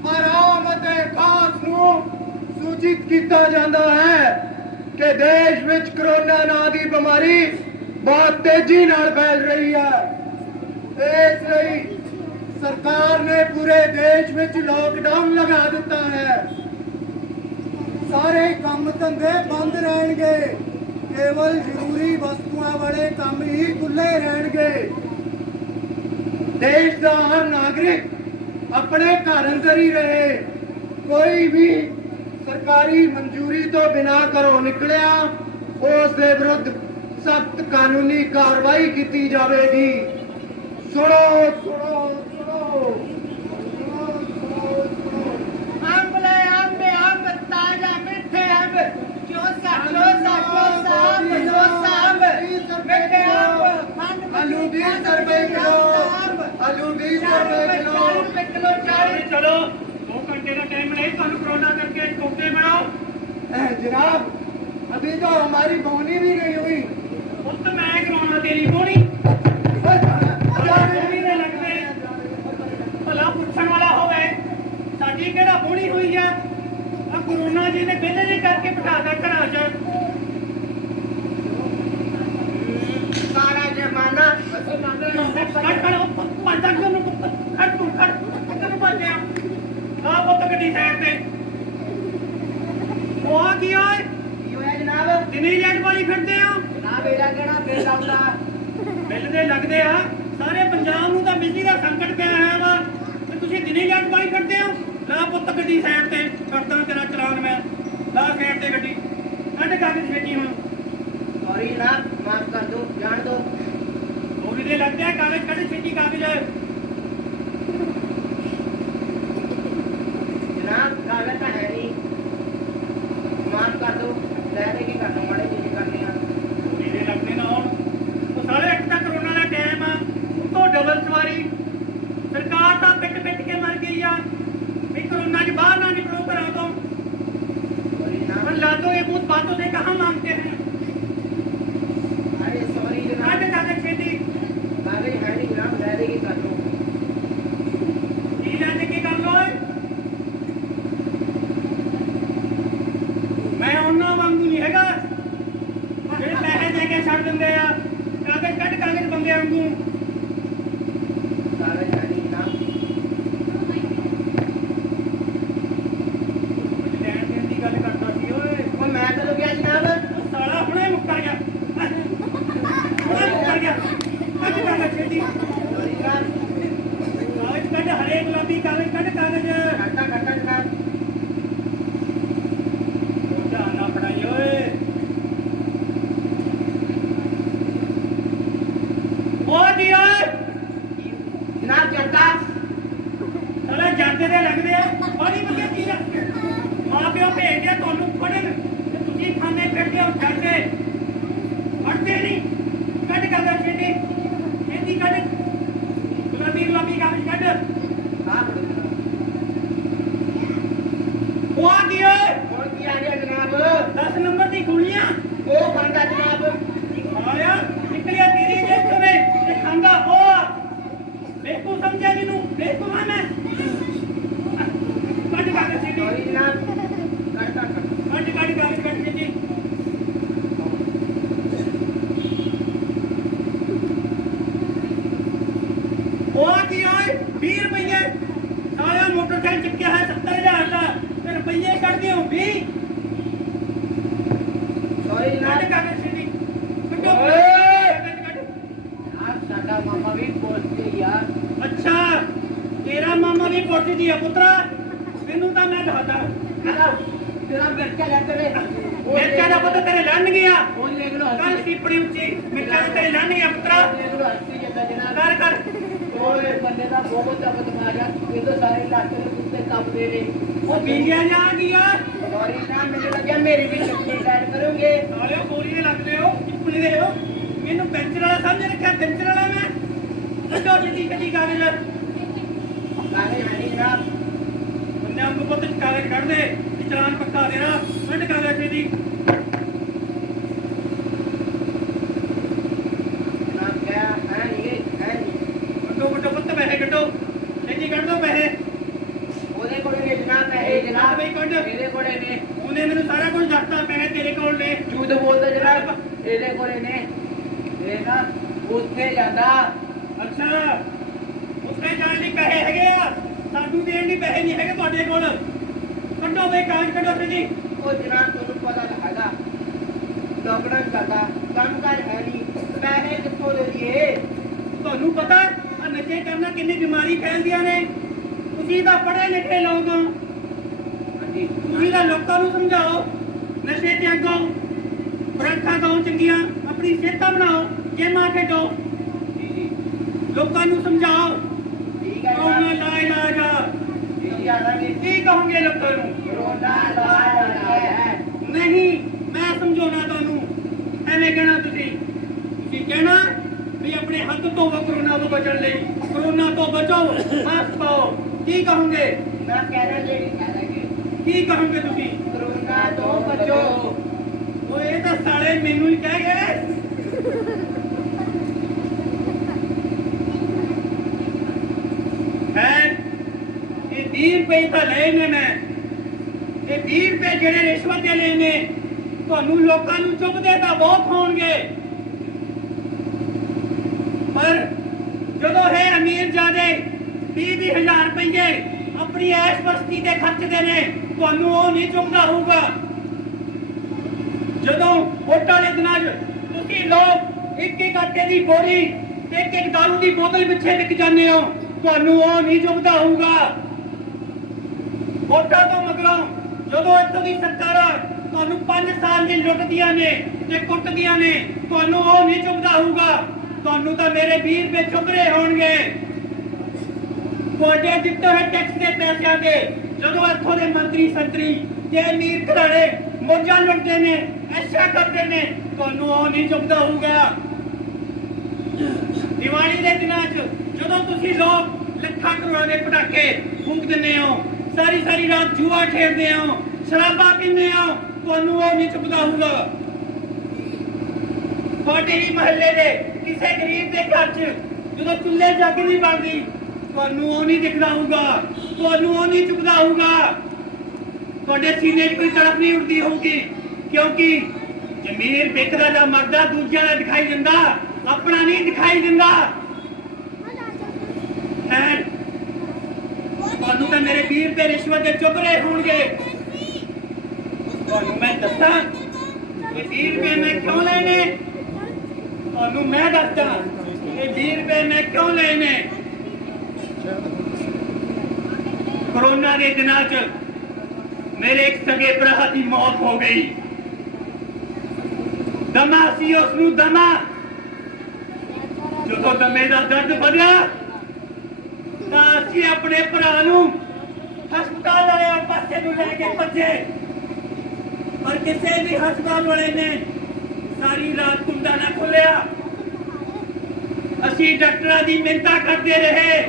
ਆਰਾਮ ਅਤੇ ਖਾਸ ਨੂੰ ਸੂਚਿਤ ਕੀਤਾ ਜਾਂਦਾ ਹੈ ਕਿ ਦੇਸ਼ ਵਿੱਚ ਕਰੋਨਾ ਨਾਂ ਦੀ ਬਿਮਾਰੀ ਬਹੁਤ ਤੇਜ਼ੀ ਨਾਲ ਫੈਲ ਰਹੀ ਹੈ। ਇਸ ਲਈ ਸਰਕਾਰ ਨੇ ਪੂਰੇ ਦੇਸ਼ ਵਿੱਚ ਲਾਕਡਾਊਨ ਲਗਾ ਦਿੱਤਾ ਹੈ। ਸਾਰੇ ਕੰਮ ਧੰਦੇ ਬੰਦ ਰਹਿਣਗੇ, ਕੇਵਲ ਜ਼ਰੂਰੀ ਵਸਤੂਆਂ ਵਾਲੇ ਕੰਮ ਹੀ ਖੁੱਲੇ ਰਹਿਣਗੇ। ਦੇਸ਼ ਦਾ ਹਰ ਨਾਗਰਿਕ ਆਪਣੇ ਘਰ ਅੰਦਰ ਹੀ ਰਹੇ। ਕੋਈ ਵੀ ਸਰਕਾਰੀ ਮਨਜ਼ੂਰੀ ਤੋਂ ਬਿਨਾਂ ਘਰੋਂ ਨਿਕਲਿਆ, ਉਸ ਦੇ ਵਿਰੁੱਧ ਸਖਤ ਕਾਨੂੰਨੀ ਕਾਰਵਾਈ ਕੀਤੀ ਜਾਵੇਗੀ। ਸੁਣੋ। ਅੰਬ ਲੈ ਅੰਬ ਤਾਜ਼ਾ ਮਿੱਠੇ ਅੰਬ, ਚੋਸਾ ਅੰਬ, ਮਿੱਠੇ ਅੰਬ, ਆਲੂ 20 ਰੁਪਏ ਕਿਲੋ, ਆਲੂ 20 ਰੁਪਏ ਕਿਲੋ। 40 ਚਲੋ 2 घंटे का टाइम नहीं, ਤੁਹਾਨੂੰ कोरोना करके टोटे बनाओ। जनाब, अभी तो हमारी बोनी भी नहीं हुई। ਹੁਣ ਤਾਂ ਮੈਂ ਕਰਾਉਣਾ ਤੇਰੀ ਬੋਣੀ। ਬੋਣੀ ਦੇ ਲੱਗਦੇ ਭਲਾ ਪੁੱਛਣ ਵਾਲਾ ਹੋਵੇ, ਸਾਡੀ ਕਿਹੜਾ ਬੋਣੀ ਹੋਈ ਆ? ਆ ਕੋਰੋਨਾ ਜੀ ਨੇ ਵਿਹਲੇ ਜਿਹੇ ਕਰਕੇ ਬਿਠਾਤਾ ਘਰਾਂ 'ਚ। सारा जमाना ਕੱਢ ਪੰਜ ਨੂੰ ਖੜ ਤੈਨੂੰ ਭੱਜਿਆ ਆ ਪੁੱਤ ਗੱਡੀ ਸਾਈਡ ਤੇ। ਉਹ ਆ ਕੀ ਓਏ? ਕੀ ਹੋਇਆ ਜਨਾਬ? ਦਿਨੀ ਲੈਟ ਵਾਲੀ ਫਿਰਦੇ ਆ। ਜਨਾਬ ਇਹਦਾ ਕਿਹੜਾ ਬਿੱਲ ਆਉਂਦਾ? ਬਿੱਲ ਦੇ ਲੱਗਦੇ ਆ, ਸਾਰੇ ਪੰਜਾਬ ਨੂੰ ਤਾਂ ਬਿਜਲੀ ਦਾ ਸੰਕਟ ਪਿਆ ਹੋਇਆ ਵਾ ਤੇ ਤੁਸੀਂ ਦਿਨੀ ਲੈਟ ਵਾਲੀ ਫਿਰਦੇ ਹੋ। ਲਾ ਪੁੱਤ ਗੱਡੀ ਸਾਈਡ ਤੇ, ਕਰਦਾ ਤੇਰਾ ਚਲਾਨ ਮੈਂ। ਲਾ ਸਾਈਡ ਤੇ ਗੱਡੀ, ਕੱਢ ਕਾਗਜ਼ ਛੇਤੀ ਹੁਣ। ਸੌਰੀ ਜਨਾਬ, ਮਾਫ ਕਰ ਦਿਓ, ਜਾਣ ਦਿਓ। ਉਹਦੇ ਦੇ ਲੱਗਦੇ ਆ ਕਾਗਜ਼, ਕੱਢ ਛੇਤੀ ਕਾਗਜ਼। ਜਨਾਬ ਕਾਗਜ਼ ਤਾਂ ਹੈ ਨਹੀਂ, ਮਾਫ ਕਰ ਦਿਓ। ਲੈ ਦੇ ਕੀ ਕਰਨਾ, ਮਾੜੇ ਜਿਹੇ ਕਰਨੇ ਆ। ਉਹਦੇ ਲੱਗਦੇ ਨਾ ਹੁਣ। ਉਹ ਸਾਲੇ ਇੱਕ ਤਾਂ ਕਰੋਨਾ ਦਾ ਟਾਈਮ ਆ, ਉੱਤੋਂ ਡਬਲ ਸਵਾਰੀ। ਸਰਕਾਰ ਤਾਂ ਪਿੱਟ ਕੇ ਮਰ ਗਈ ਆ ਵੀ कोरोना के बाहर ना निकलो घरों तो। सॉरी जनाब। पर लातो ये भूत बातों से कहाँ मांगते हैं? अरे सॉरी जनाब, कागज कागज खेती कागज है नहीं जनाब, ले देगी कर लो। की लेने की कर लो। मैं उन्ना वांगू नहीं हैगा ਜਿਹੜੇ ਪੈਸੇ ਦੇ ਕੇ ਛੱਡ ਦਿੰਦੇ ਆ, ਕਾਗਜ਼ ਕੱਢ ਕਾਗਜ਼ ਬੰਦੇ ਵਾਂਗੂ। कागज है नहीं जनाब। ਲੈਣ ਦੇਣ ਦੀ ਗੱਲ ਕਰਦਾ ਸੀ ਓਏ। और मैं कदों गया जनाब? ਉਹ ਸਾਲਾ ਹੁਣੇ ਮੁੱਕਰ ਗਿਆ, ਹੁਣੇ ਮੁੱਕਰ ਗਿਆ। ਕੱਢ ਕਾਗਜ਼ ਛੇਤੀ, सॉरी जनाब। ਕਾਗਜ਼ ਕੱਢ, ਹਰੇ ਗੁਲਾਬੀ ਕਾਗਜ਼ ਕੱਢ ਕਾਗਜ਼। घंटा घंटा जनाब। ਉਹ ਧਿਆਨ ਨਾਲ ਫੜਾਈ ਓਏ। ਉਹ ਜੀ ਓਏ, जनाब जनता ਸਾਲੇ ਜਾਂਦੇ ਦੇ ਲੱਗਦੇ ਆ। ਬੜੀ ਵਧੀਆ ਚੀਜ਼ ਆ, ਮਾਂ ਪਿਓ ਭੇਜਦੇ ਆ ਤੁਹਾਨੂੰ ਪੜ੍ਹਨ। 20 ਰੁਪਏ ਸਾਲਿਆ ਮੋਟਰਸਾਈਕਲ ਚੱਕਿਆ ਹੈ 70,000 ਦਾ ਤੇ ਰੁਪਏ ਕੱਢਦੇ ਹੋ 20 ਸੌਰੀ ਕੱਢ ਜਨਾਬ ਕਾਗਜ਼ ਛੇਤੀ ਕੱਢੋ ਆਹ ਸਾਡਾ ਮਾਮਾ ਵੀ ਪੋਸਟ ਯਾਰ ਅੱਛਾ ਤੇਰਾ ਮਾਮਾ ਵੀ ਪੁੱਛ ਦੀ ਆ ਪੁੱਤਰਾ ਮੈਨੂੰ ਤਾਂ ਮੈਂ ਦੱਸਦਾ ਤੇਰਾ ਬੱਚਾ ਲੈ ਤੇਰੇ ਮਿਰਚਾਂ ਦਾ ਪਤਾ ਤੇਰੇ ਲੜਨ ਗਿਆ ਉਹ ਦੇਖ ਲੋ ਕੱਲ ਸੀਪੜੀ ਉੱਚੀ ਮਿਰਚਾਂ ਦੇ ਤੇਰੇ ਲੜਨ ਗਿਆ ਪੁੱਤਰਾ ਦੇਖ ਲੋ ਹੱਸੀ ਜਾਂਦਾ ਜਨਾਬ ਕਰ ਕਰ ਓਏ ਬੰਦੇ ਦਾ ਬਹੁਤ ਬਦਮਾਸ਼ ਆ ਇਹ ਤਾਂ ਸਾਰੇ ਇਲਾਕੇ ਦੇ ਕੁੱਤੇ ਕੰਬਦੇ ਨੇ ਉਹ ਬੀਜਿਆ ਜਾ ਗਿਆ ਸੌਰੀ ਨਾ ਮੈਨੂੰ ਲੱਗਿਆ ਮੇਰੀ ਵੀ ਛੁੱਟੀ ਐਡ ਕਰੋਗੇ ਸਾਲਿਓ ਗੋਲੀ ਦੇ ਲੱਗਦੇ ਹੋ ਚਿੱਪਣੀ ਦੇ ਹੋ ਮੈਨੂੰ ਪੈਂਚਰ ਵਾਲਾ ਸਮਝ ਰੱਖਿਆ ਪੈਂਚਰ ਵਾਲਾ ਮੈਂ ਕੱਢੋ ਜਿੱਦੀ ਕੱਢੀ ਕਾਗਜ਼ ਕਾਹੇ ਹਣੀ ਜਨਾਬ ਬੰਦਿਆਂ ਨੂੰ ਪੁੱਤ ਕਾਗਜ਼ ਕੱਢ ਦੇ ਚਲਾਨ ਪੱਕਾ ਦੇਣਾ ਕੱਢ ਕਾਗਜ਼ ਛੇਤੀ ਜਨਾਬ ਕਿਆ ਹੈ ਨਹੀਂ ਕੱਢੋ ਕੱਢੋ ਪੁੱਤ ਪੈਸੇ ਕੱਢੋ ਛੇਤੀ ਕੱਢ ਦੋ ਪੈਸੇ ਉਹਦੇ ਕੋਲੇ ਨੇ ਜਨਾਬ ਪੈਸੇ ਜਨਾਬ ਬਈ ਕੱਢ ਇਹਦੇ ਕੋਲੇ ਨੇ ਉਹਨੇ ਮੈਨੂੰ ਸਾਰਾ ਕੁਝ ਦੱਸਤਾ ਪੈਸੇ ਤੇਰੇ ਕੋਲ ਨੇ ਝੂਠ ਬੋਲਦਾ ਜਨਾਬ ਇਹਦੇ ਕੋਲੇ ਨੇ ਇਹ ਨਾ ਉੱਥੇ ਜਾਂਦਾ ਅੱਛਾ ਉੱਥੇ ਜਾਣ ਲਈ ਪੈਸੇ ਹੈਗੇ ਆ ਸਾਨੂੰ ਦੇਣ ਲਈ ਪੈਸੇ ਨਹੀਂ ਹੈਗੇ ਤੁਹਾਡੇ ਕੋਲ ਕੱਢੋ ਬਈ ਕਾਗਜ਼ ਕੱਢੋ ਛੇਤੀ ਉਹ ਜਨਾਬ ਤੁਹਾਨੂੰ ਪਤਾ ਤਾਂ ਹੈਗਾ ਲੋਕਡਾਊਨ ਕਰਦਾ ਕੰਮ ਕਰ ਹੈ ਨਹੀਂ ਪੈਸੇ ਕਿੱਥੋਂ ਦੇ ਦਈਏ ਤੁਹਾਨੂੰ ਪਤਾ ਆ ਨਸ਼ੇ ਕਰਨਾ ਕਿੰਨੀ ਬਿਮਾਰੀ ਫੈਲਦੀਆਂ ਨੇ ਤੁਸੀਂ ਤਾਂ ਪੜ੍ਹੇ ਲਿਖੇ ਲੋਕ ਹੋ ਹਾਂਜੀ ਤੁਸੀਂ ਤਾਂ ਲੋਕਾਂ ਨੂੰ ਸਮਝਾਓ ਨਸ਼ੇ ਤੇ ਅੱਗੋਂ ਖੁਰਾਕਾਂ ਖਾਓ ਚੰਗੀਆਂ ਆਪਣੀ ਸਿਹਤ ਬਣਾਓ ਗੇਮਾਂ ਖੇਡੋ ਜੀ ਜੀ ਲੋਕਾਂ ਨੂੰ ਸਮਝਾਓ ਠੀਕ ਹੈ ਕਰੋਨਾ ਜਨਾਬ ਦਾ ਇਲਾਜ ਆ ਜੀ ਜਿਆਦਾ ਵੀ ਕੀ ਕਹੋਗੇ ਲੋਕਾਂ ਨੂੰ ਕਰੋਨਾ ਲਾਇਆ ਹੈ ਨਹੀਂ ਮੈਂ ਸਮਝਾਉਣਾ ਤੁਹਾਨੂੰ ਐਵੇਂ ਕਹਿਣਾ ਤੁਸੀਂ ਕਹਿਣਾ ਵੀ ਆਪਣੇ ਹੱਥ ਧੋਵੋ ਕਰੋਨਾ ਤੋਂ ਬਚਣ ਲਈ ਕਰੋਨਾ ਤੋਂ ਬਚੋ ਮਾਸਕ ਪਾਓ ਕੀ ਕਹੋਗੇ ਮੈਂ ਕਹਿਣਾ ਜੀ ਕਹਾਂਗੇ ਕੀ ਕਹੋਗੇ ਤੁਸੀਂ ਕਰੋਨਾ ਤੋਂ ਬਚੋ ਓਏ ਇਹ ਤਾਂ ਸਾਲੇ ਮੈਨੂੰ ਹੀ ਕਹਿ ਗਏ ਹੈ ਇਹ 20 ਰੁਪਏ ਤਾਂ ਲਏ ਨੇ ਮੈਂ ਇਹ 20 ਰੁਪਏ ਜਿਹੜੇ ਰਿਸ਼ਵਤ ਦੇ ਲਏ ਨੇ ਤੁਹਾਨੂੰ ਲੋਕਾਂ ਨੂੰ ਚੁੱਕਦੇ ਤਾਂ ਬਹੁਤ ਹੋਣਗੇ ਪਰ ਜਦੋਂ ਹੈ ਅਮੀਰ ਜਾਦੇ 20,000 ਰੁਪਏ ਆਪਣੀ ਐਸ਼ ਬਸਤੀ ਤੇ ਖਰਚਦੇ ਨੇ ਤੁਹਾਨੂੰ ਉਹ ਨਹੀਂ ਚੁੱਕਦਾ ਹੋਊਗਾ ਜਦੋਂ ਵੋਟਾਂ ਵਾਲੇ ਦਿਨਾਂ 'ਚ ਤੁਸੀਂ ਲੋਕ ਇੱਕ ਆਟੇ ਦੀ ਬੋਰੀ ਇੱਕ ਦਾਰੂ ਦੀ ਬੋਤਲ ਪਿੱਛੇ ਵਿਕ ਜਾਂਦੇ ਹੋ ਤੁਹਾਨੂੰ ਉਹ ਨਹੀਂ ਚੁੱਕਦਾ ਹੋਊਗਾ ਵੋਟਾਂ ਤੋਂ ਮਗਰੋਂ ਜਦੋਂ ਇੱਥੋਂ ਦੀ ਸਰਕਾਰਾਂ ਤੁਹਾਨੂੰ 5 ਸਾਲ ਦੀ ਲੁੱਟਦੀਆਂ ਨੇ ਤੇ ਕੁੱਟਦੀਆਂ ਨੇ ਤੁਹਾਨੂੰ ਉਹ ਨਹੀਂ ਚੁੱਕਦਾ ਹੋਊਗਾ ਤੁਹਾਨੂੰ ਤਾਂ ਮੇਰੇ 20 ਰੁਪਏ ਚੁੱਕ ਰਹੇ ਹੋਣਗੇ ਤੁਹਾਡੇ ਦਿੱਤੇ ਹੋਏ ਟੈਕਸ ਦੇ ਪੈਸਿਆਂ ਦੇ ਜਦੋਂ ਇੱਥੋਂ ਦੇ ਮੰਤਰੀ ਸੰਤਰੀ ਤੇ ਅਮੀਰ ਘਰਾਣੇ ਮੋਜਾਂ ਲੁੱਟਦੇ ਨੇ ਐਸ਼ਾ ਕਰਦੇ ਨੇ ਤੁਹਾਨੂੰ ਉਹ ਨਹੀਂ ਚੁੱਕਦਾ ਹੋਊਗਾ ਦੀਵਾਲੀ ਦੇ ਦਿਨਾਂ 'ਚ ਜਦੋਂ ਤੁਸੀਂ ਲੋਕ ਲੱਖਾਂ ਕਰੋੜਾਂ ਦੇ ਪਟਾਕੇ ਫੂਕ ਦਿੰਦੇ ਹੋ ਸਾਰੀ ਰਾਤ ਜੂਆ ਖੇਡਦੇ ਹੋ ਸ਼ਰਾਬਾਂ ਪੀਂਦੇ ਹੋ ਤੁਹਾਨੂੰ ਉਹ ਨਹੀਂ ਚੁੱਕਦਾ ਹੋਊਗਾ ਤੁਹਾਡੇ ਹੀ ਮਹੱਲੇ ਦੇ ਕਿਸੇ ਗਰੀਬ ਦੇ ਘਰ 'ਚ ਜਦੋਂ ਚੁੱਲ੍ਹੇ ਜੱਗ ਨਹੀਂ ਬਣਦੀ ਤੁਹਾਨੂੰ ਉਹ ਨਹੀਂ ਦਿਖਦਾ ਹੋਊਗਾ ਤੁਹਾਨੂੰ ਉਹ ਨਹੀਂ ਚੁੱਕਦਾ ਹੋਊਗਾ ਤੁਹਾਡੇ ਸੀਨੇ 'ਚ ਕੋਈ ਤੜਪ ਨਹੀਂ ਉੱਠਦੀ ਹੋਊਗੀ ਕਿਉਂਕਿ ਜ਼ਮੀਰ ਵਿਕਦਾ ਜਾਂ ਮਰਦਾ ਦੂਜਿਆਂ ਦਾ ਦਿਖਾਈ ਦਿੰਦਾ ਆਪਣਾ ਨਹੀਂ ਦਿਖਾਈ ਦਿੰਦਾ ਹੈ ਤੁਹਾਨੂੰ ਤਾਂ ਮੇਰੇ 20 ਰੁਪਏ ਰਿਸ਼ਵਤ ਦੇ ਚੁੱਕ ਰਹੇ ਹੋਣਗੇ ਤੁਹਾਨੂੰ ਮੈਂ ਦੱਸਾਂ ਇਹ 20 ਰੁਪਏ ਮੈਂ ਕਿਉਂ ਲੈਣੇ ਤੁਹਾਨੂੰ ਮੈਂ ਦੱਸਦਾ ਇਹ 20 ਰੁਪਏ ਮੈਂ ਕਿਉਂ ਲੈਣੇ ਕੋਰੋਨਾ ਦੇ ਦਿਨਾਂ 'ਚ ਮੇਰੇ ਇੱਕ ਸਗੇ ਭਰਾ ਦੀ ਮੌਤ ਹੋ ਗਈ ਦਮਾ ਸੀ ਉਸ ਨੂੰ ਦਮਾ ਜਦੋਂ ਦਮੇ ਦਾ ਦਰਦ ਵਧਿਆ ਤਾਂ ਅਸੀਂ ਆਪਣੇ ਭਰਾ ਨੂੰ ਹਸਪਤਾਲ ਵਾਲੇ ਪਾਸੇ ਨੂੰ ਲੈ ਕੇ ਭੱਜੇ ਪਰ ਕਿਸੇ ਵੀ ਹਸਪਤਾਲ ਵਾਲੇ ਨੇ ਸਾਰੀ ਰਾਤ ਕੁੰਡਾ ਨਾ ਖੋਲਿਆ ਅਸੀਂ ਡਾਕਟਰਾਂ ਦੀ ਮਿੰਨਤਾਂ ਕਰਦੇ ਰਹੇ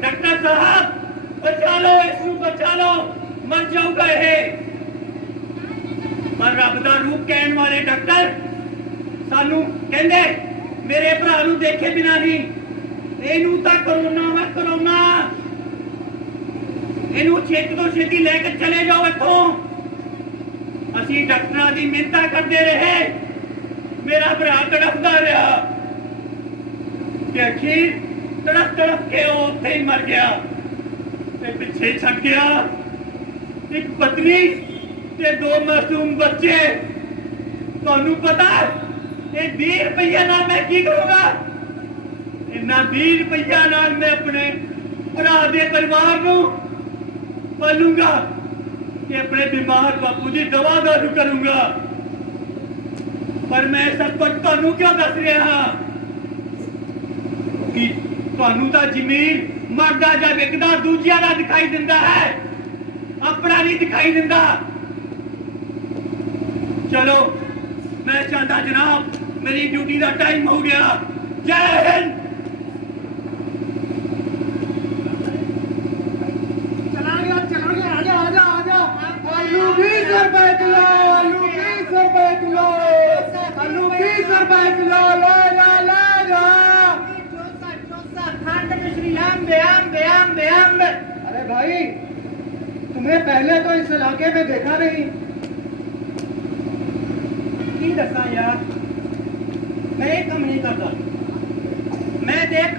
ਡਾਕਟਰ ਸਾਹਿਬ ਬਚਾ ਲਓ ਇਸ ਨੂੰ ਬਚਾ ਲਓ ਮਰ ਜਾਊਗਾ ਇਹ ਪਰ ਰੱਬ ਦਾ ਰੂਪ ਕਹਿਣ ਵਾਲੇ ਡਾਕਟਰ ਸਾਨੂੰ ਕਹਿੰਦੇ ਮੇਰੇ ਭਰਾ ਨੂੰ ਦੇਖੇ ਬਿਨਾਂ ਨਹੀਂ ਇਹਨੂੰ ਤਾਂ ਕਰੋਨਾ ਵਾ ਕਰੋਨਾ ਇਹਨੂੰ ਛੇਤੀ ਤੋਂ ਛੇਤੀ ਲੈ ਕੇ ਚਲੇ ਜਾਓ ਇੱਥੋਂ ਅਸੀਂ ਡਾਕਟਰਾਂ ਦੀ ਮਿੰਨਤਾਂ ਕਰਦੇ ਰਹੇ ਮੇਰਾ ਭਰਾ ਤੜਫਦਾ ਰਿਹਾ ਕਿ ਅਖੀਰ तड़प तड़प के वो उत्थे ही मर गया ते पिछे छड़ गया एक पत्नी ते 2 मासूम बच्चे। ਤੁਹਾਨੂੰ पता ਇਹ 20 ਰੁਪਈਆ ਨਾਲ मैं की करूंगा? इन्ना 20 ਰੁਪਈਆ ਨਾਲ मैं अपने भरा दे परिवार ਨੂੰ पालूंगा कि अपने बीमार बापू की दवा दारू करूंगा। पर मैं सब कुछ ਤੁਹਾਨੂੰ क्यों दस रहा हाँ कि ਤੁਹਾਨੂੰ ਤਾਂ ਜ਼ਮੀਰ ਮਰਦਾ ਜਾਂ ਵਿਕਦਾ ਦੂਜਿਆਂ ਦਾ ਦਿਖਾਈ ਦਿੰਦਾ ਹੈ, अपना नहीं दिखाई दिंदा। चलो मैं चाहता जनाब मेरी ड्यूटी का टाइम हो गया। जय हिंद। आलू 20 रुपए किलो, आलू 20 रुपए किलो, आलू 20 रुपए किलो, ला खंड मिश्री आंबे आंबे आंबे आंबे। अरे भाई तुम्हें पहले तो इस इलाके में देखा नहीं। की दसा यार मैं ये काम नहीं करता। मैं देख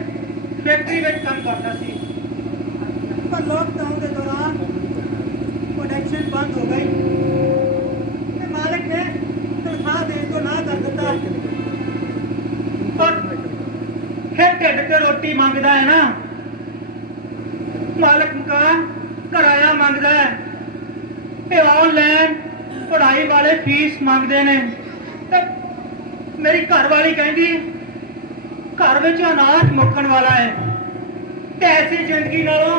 फैक्ट्री में काम करता सी पर लॉकडाउन के दौरान प्रोडक्शन बंद हो गई ते मालिक ने तनख्वाह देने को ना कर दिता। पर फिर ढिड ते रोटी मांगदा है ना, मालिक का किराया मांगदा है ते ऑनलाइन पढ़ाई वाले फीस मांगते ने। ते मेरी घरवाली कहती घर में अनाज मुकन वाला है ते ऐसी जिंदगी नालों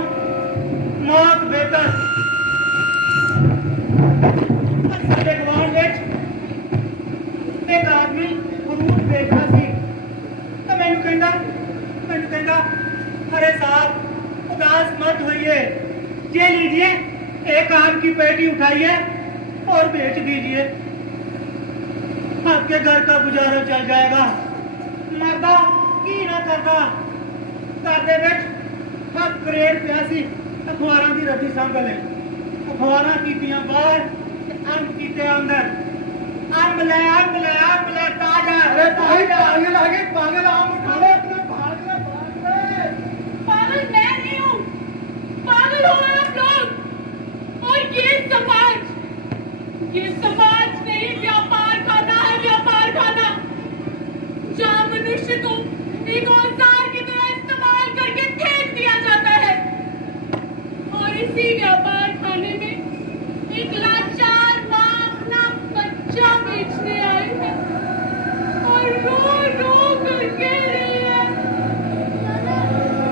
मौत बेहतर। साडे गवांढ विच एक आदमी फ्रूट बेचता सी तो मैनू कहंदा अरे साहब उदास मत होइए, ये लीजिए एक आम की पेटी उठाइए और बेच दीजिए, आपके घर का गुजारा चल जाएगा। मरदा की ना करदा घर दे विच हक करेड़ पिया सी, अखबारां दी रद्दी संभ ले, अखबारां कीतियां बाहर ते अंब कीते अंदर। अंब ले ताजा। अरे भाई पागल आम उठा ले अपने, भाग ले। पागल मैं नहीं हूँ, पागल हो आप लोग। और ये समाज नहीं व्यापार खाना है, व्यापार खाना जहाँ मनुष्य को एक औजार की तरह इस्तेमाल करके फेंक दिया जाता है। और इसी व्यापार खाने में एक लाचार माँ अपना बच्चा बेचने आई है और रो रो कर कह रही है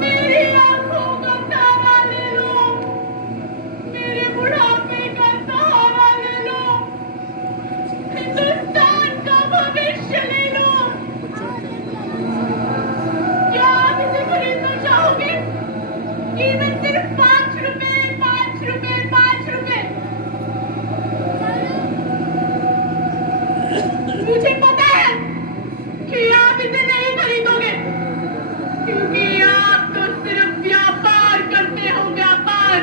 मेरी आंखों का तारा ले लो, मेरे बुढ़ापे का सहारा ले लो, हिंदुस्तान का भविष्य ले लो। क्या आप इसे खरीदना चाहोगे? कीमत सिर्फ 5 रुपए, 5 रुपए, 5 रुपए। मुझे पता है कि आप इसे नहीं खरीदोगे क्योंकि आप तो सिर्फ व्यापार करते हो, व्यापार।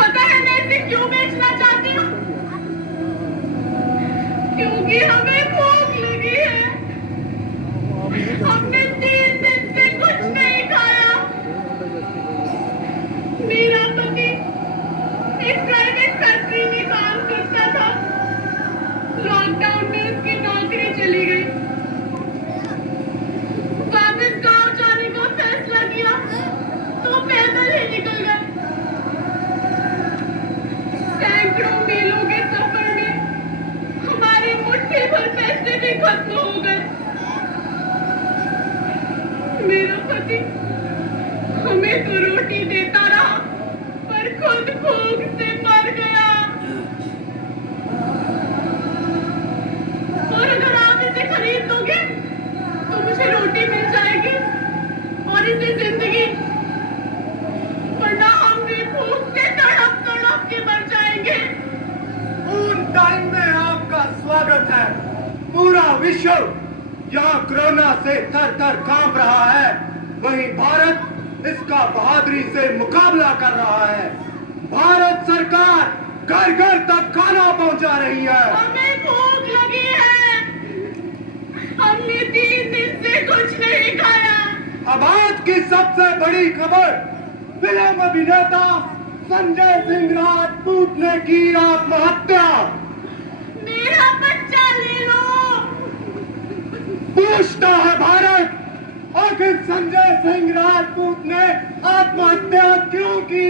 पता है मैं इसे क्यों बेचना चाहती हूँ? क्योंकि हमें भूख लगी है, हमने 3 दिन से कुछ नहीं खाया। मेरा पति एक प्राइवेट फैक्ट्री में काम करता था, लॉकडाउन में उसकी नौकरी चली गई, वापस गांव जाने का फैसला किया तो पैदल ही निकल गए। सैकड़ों मीलों के सफर में हमारी मुट्ठी भर पैसे भी खत्म हो गए। मेरा पति हमें तो रोटी देता रहा पर खुद भूख से मर गया। और अगर आप इसे खरीद दोगे तो मुझे रोटी मिल जाएगी और इसे जिंदगी, वरना हम भी भूख से तड़प तड़प के मर जाएंगे। मून टाइम में आपका स्वागत है। पूरा विश्व जहाँ कोरोना से थर थर कांप रहा है, वहीं भारत इसका बहादुरी से मुकाबला कर रहा है। भारत सरकार घर घर तक खाना पहुंचा रही है। हमें भूख लगी है, हमने 3 दिन से कुछ नहीं खाया। अब आज की सबसे बड़ी खबर, फिल्म अभिनेता संजय सिंह राजपूत ने की आत्महत्या। मेरा बच्चा ले लो। पूछता है भारत, आखिर संजय सिंह राजपूत ने आत्महत्या क्यों की?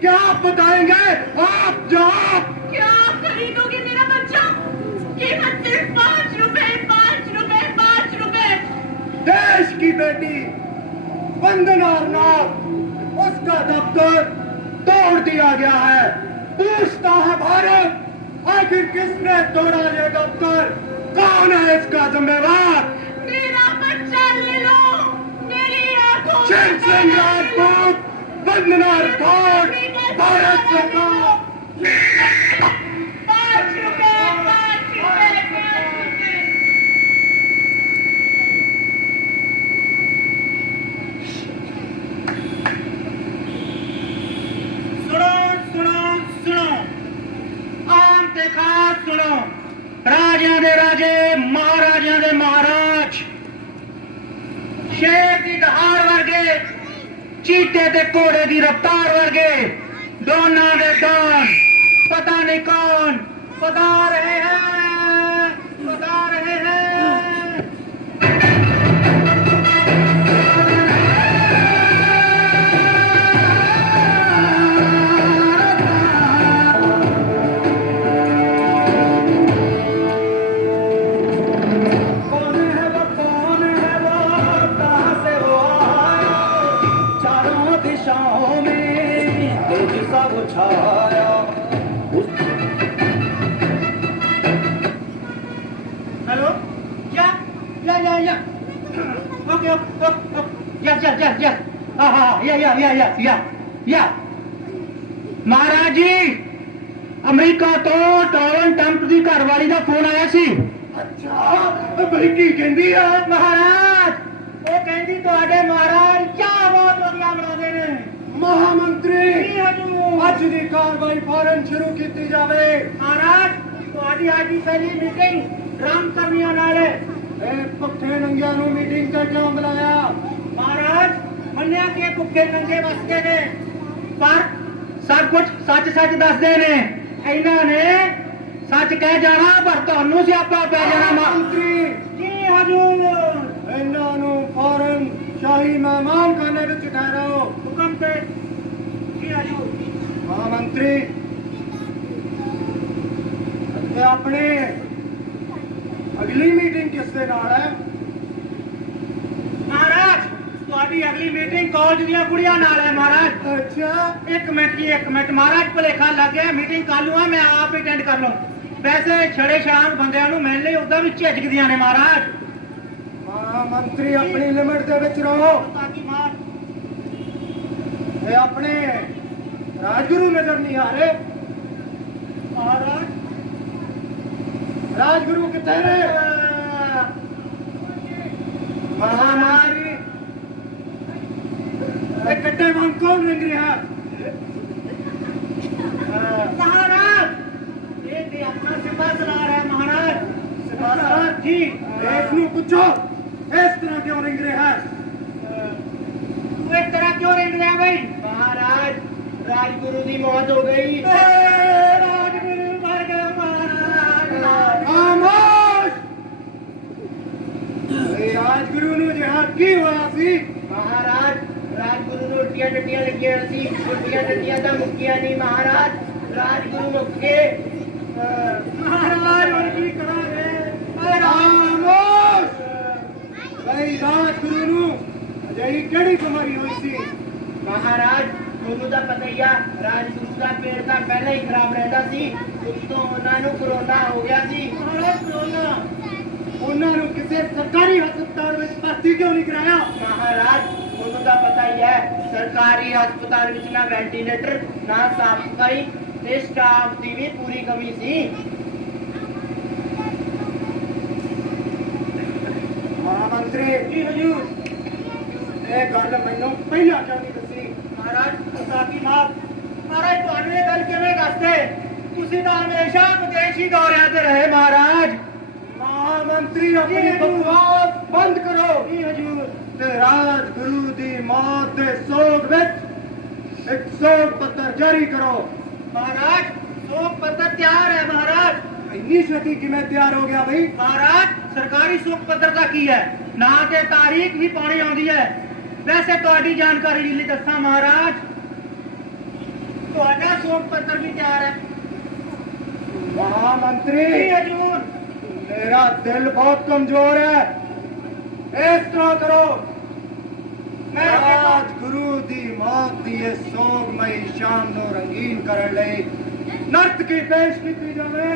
क्या आप बताएंगे? आप जवाब। क्या खरीदोगे मेरा बच्चा? कीमत सिर्फ 5 रुपए, 5 रुपए, 5 रुपए। देश की बेटी वंदना नाथ, उसका दफ्तर तोड़ दिया गया है। पूछता है भारत, आखिर किसने तोड़ा ये दफ्तर? कौन है इसका जिम्मेवार? मेरा बच्चा ले लो। मेरी आंखों शेर सिंह राजपूत, वंदना राठौड़, भारत सरकार। 5 रुपए, 5 रुपए, 5 रुपए। सुनो सुनो सुनो, आम ते खास सुनो, राजियां दे राजे, महाराजियां दे महाराज, शेर दी दहाड़ वर्गे, चीते ते घोड़े दी रफ्तार वर्गे, डोना दे डॉन, पता नहीं कौन पता रहे हैं, पता रहे हैं। कौन है वो, कहाँ से वो आया? चारों दिशाओं में तेज सा वो छाया। हेलो, क्या ओके ओके, यस, हाँ, या महाराज जी, अमेरिका तो डोनाल्ड ट्रंप ਦੀ ਘਰਵਾਲੀ ਦਾ ਫੋਨ ਆਇਆ ਸੀ। अच्छा, भाई की कहती है? ਮਹਾਰਾਜ, ਉਹ ਕਹਿੰਦੀ ਤੁਹਾਡੇ ਮਹਾਰਾਜ ਚਾਹ ਬਹੁਤ ਵਧੀਆ ਬਣਾਉਂਦੇ ਨੇ। महामंत्री, ਜੀ ਹਜੂਰ। ਅੱਜ ਦੀ ਕਾਰਵਾਈ ਫੌਰਨ ਸ਼ੁਰੂ ਕੀਤੀ ਜਾਵੇ। ਮਹਾਰਾਜ, ਤੁਹਾਡੀ ਅੱਜ ਦੀ ਪਹਿਲੀ ਮੀਟਿੰਗ ਰਾਮ ਕਰਮੀਆਂ ਨਾਲ ਹੈ। ਇਹ ਭੁੱਖੇ ਨੰਗਿਆਂ ਨੂੰ ਮੀਟਿੰਗ ਤੇ ਕਿਉਂ ਬੁਲਾਇਆ? ਮਹਾਰਾਜ, ਮੰਨਿਆ ਕਿ ਇਹ ਭੁੱਖੇ ਨੰਗੇ ਵਸਦੇ ਨੇ, ਪਰ ਸਭ ਕੁਝ ਸੱਚ ਦੱਸਦੇ ਨੇ। ਇਹਨਾਂ ਨੇ ਸੱਚ ਕਹਿ ਜਾਣਾ, ਪਰ ਤੁਹਾਨੂੰ ਸਿਆਪਾ ਪੈ ਜਾਣਾ। महामंत्री, ਜੀ ਹਜੂਰ। ਇਹਨਾਂ ਨੂੰ ਫੌਰਨ ਸ਼ਾਹੀ ਮਹਿਮਾਨ ਖਾਨੇ ਵਿੱਚ ਠਹਿਰਾਓ। ਹੁਕਮ ਤੇ। ਜੀ ਹਜੂਰ। महामंत्री, ਤੇ ਆਪਣੇ ਅਗਲੀ ਮੀਟਿੰਗ ਕਿਸ ਦੇ ਨਾਲ ਹੈ? ਮਹਾਰਾਜ, ਤੁਹਾਡੀ ਅਗਲੀ ਮੀਟਿੰਗ ਕਾਲਜ ਦੀਆਂ ਕੁੜੀਆਂ ਨਾਲ ਹੈ। ਮਹਾਰਾਜ, ਅੱਛਾ, ਇੱਕ ਮਿੰਟ ਮਹਾਰਾਜ, ਭੁਲੇਖਾ ਲੱਗ ਗਿਆ। ਮੀਟਿੰਗ ਕੱਲ੍ਹ ਨੂੰ ਆ, ਮੈਂ ਆਪ ਹੀ ਅਟੈਂਡ ਕਰ ਲਵਾਂ। ਵੈਸੇ ਛੜੇ ਛੜਾਂਗ ਬੰਦਿਆਂ ਨੂੰ ਮਿਲਣ ਲਈ ਉਦਾਂ ਵੀ ਝਿਜਕਦੀਆਂ ਨੇ। ਮਹਾਰਾਜ, महामंत्री ਆਪਣੀ ਲਿਮਟ ਦੇ ਵਿੱਚ ਰਹੋ। ਤਾਂ ਕਿ ਮਾਰ ਇਹ ਆਪਣੇ ਰਾਜਗੁਰੂ ਨਜ਼ਰ ਨਹੀਂ ਆ ਰਹੇ। ਮਹਾਰਾਜ, ਰਾਜਗੁਰੂ ਕਿੱਥੇ ਨੇ? ਮਹਾਮਾਰੀ ਇਹ ਕੱਟੇ ਵਾਂਗ ਕੌਣ ਰੰਗ ਰਿਹਾ? ਮਹਾਰਾਜ, ਇਹ ਤੇ ਆਪਣਾ ਸਿਪਾਹ ਚਲਾ ਰਿਹਾ। ਮਹਾਰਾਜ, ਸਿਪਾਹੀ ਜੀ, ਇਸ ਨੂੰ ਪੁੱਛੋ, ਇਸ ਤਰ੍ਹਾਂ ਕਿਉਂ ਰੰਗ ਰਿਹਾ? ਤੂੰ ਇਸ ਤਰ੍ਹਾਂ ਕਿਉਂ ਰਹਿ ਰਿਹਾ ਬਈ? महाराज, राजगुरु की मौत हो गई। ਰਾਜਗੁਰੂ ਮਰ ਗਏ। ਮਹਾਰਾਜ, ਖਾਮੋਸ਼! ਇਹ ਰਾਜਗੁਰੂ ਨੂੰ ਜਿਹੜਾ ਕੀ ਹੋਇਆ ਸੀ? महाराज, राजगुरु ਨੂੰ ਉਲਟੀਆਂ ਟੱਟੀਆਂ ਲੱਗੀਆਂ ਸੀ। ਉਲਟੀਆਂ ਟੱਟੀਆਂ ਤਾਂ ਮੁੱਕੀਆਂ ਨਹੀਂ ਮਹਾਰਾਜ, ਰਾਜਗੁਰੂ ਮੁੱਕ ਗਏ। ਮਹਾਰਾਜ, ਹੁਣ ਕੀ ਕਰਾਂਗੇ? ਖਾਮੋਸ਼! ਬਈ ਰਾਜਗੁਰੂ ਨੂੰ ਅਜਿਹੀ ਕਿਹੜੀ ਬਿਮਾਰੀ ਹੋਈ ਸੀ? महाराज, ਤੁਹਾਨੂੰ ਤਾਂ ਪਤਾ ਹੀ ਆ, ਰਾਜਗੁਰੂ ਦਾ ਪੇਟ ਤਾਂ ਪਹਿਲਾਂ ਹੀ ਖਰਾਬ ਰਹਿੰਦਾ ਸੀ, ਉੱਤੋਂ ਉਹਨਾਂ ਨੂੰ ਕਰੋਨਾ ਹੋ ਗਿਆ ਸੀ। ਮਹਾਰਾਜ, ਕਰੋਨਾ। ਉਹਨਾਂ ਨੂੰ ਕਿਸੇ ਸਰਕਾਰੀ ਹਸਪਤਾਲ ਵਿੱਚ ਭਰਤੀ ਕਿਉਂ ਨਹੀਂ ਕਰਾਇਆ? महाराज, ਤੁਹਾਨੂੰ ਤਾਂ ਪਤਾ ਹੀ ਹੈ, ਸਰਕਾਰੀ ਹਸਪਤਾਲ ਵਿੱਚ ਨਾ ਵੈਂਟੀਲੇਟਰ, ਨਾ ਸਾਫ ਸਫਾਈ ਤੇ ਸਟਾਫ ਦੀ ਵੀ ਪੂਰੀ ਕਮੀ ਸੀ। ਮਹਾਮੰਤਰੀ, ਜੀ ਹਜੂਰ। ਇਹ ਗੱਲ ਮੈਨੂੰ ਪਹਿਲਾਂ ਕਿਉਂ ਨਹੀਂ ਦੱਸੀ? ਮਹਾਰਾਜ, ਸਾਕੀ ਮਾਫ। ਮਹਾਰਾਜ, ਤੁਹਾਨੂੰ ਇਹ ਗੱਲ ਕਿਵੇਂ ਦੱਸਦੇ? ਤੁਸੀਂ ਤਾਂ ਹਮੇਸ਼ਾ ਵਿਦੇਸ਼ੀ ਦੌਰਿਆਂ ਤੇ ਰਹੇ। ਮਹਾਰਾਜ, ਮਹਾਮੰਤਰੀ, ਆਪਣੀ ਬਕਵਾਸ ਬੰਦ ਕਰੋ। ਜੀ ਹਜੂਰ। ਤੇ ਰਾਜਗੁਰੂ ਦੀ ਮੌਤ ਦੇ ਸੋਗ ਵਿੱਚ ਇੱਕ ਸੋਗ ਪੱਤਰ ਜਾਰੀ ਕਰੋ। महाराज शोक पत्र तैयार है महाराज। ਇੰਨੀ ਛੇਤੀ ਕਿਵੇਂ ਤਿਆਰ ਹੋ ਗਿਆ ਬਈ? महाराज सरकारी शोक पत्र का की है ना ते तारीख भी पानी आउंदी है। वैसे ਤੁਹਾਡੀ ਜਾਣਕਾਰੀ ਲਈ ਦੱਸਾਂ महाराज ਤੁਹਾਡਾ शोक पत्र भी तैयार है। महामंत्री जी हजूर। मेरा दिल बहुत कमजोर है, इस तरह करो मैं राजगुरु दी मौत दी इस सोगमई शाम ਨੂੰ रंगीन ਕਰਨ ਲਈ नर्तकी पेश ਕੀਤੀ ਜਾਵੇ।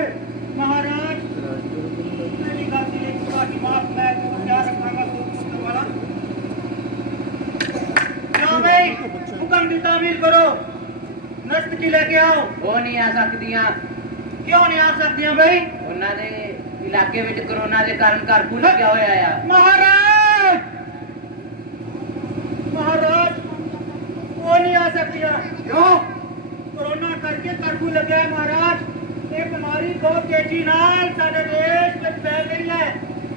महाराज मेरी गलती है ਤੁਹਾਡੀ माफ मैं तैयार रखांगा शोक पत्र वाला। जाओ भाई हुक्म दी तामील करो नर्तकी लेके आओ। ਉਹ ਨਹੀਂ ਆ ਸਕਦੀਆਂ। क्यों नहीं आ सकती हैं भाई? ਉਹਨਾਂ ਦੇ ਇਲਾਕੇ ਵਿੱਚ ਕਰੋਨਾ ਦੇ ਕਾਰਨ ਕਰਫਿਊ ਲੱਗਿਆ ਹੋਇਆ ਆ। महाराज महाराज वो नहीं आ सकती है। क्यों? कोरोना करके कर्फ्यू लग गया है महाराज। ये बीमारी बहुत तेजी नाल सारे देश में फैल रही है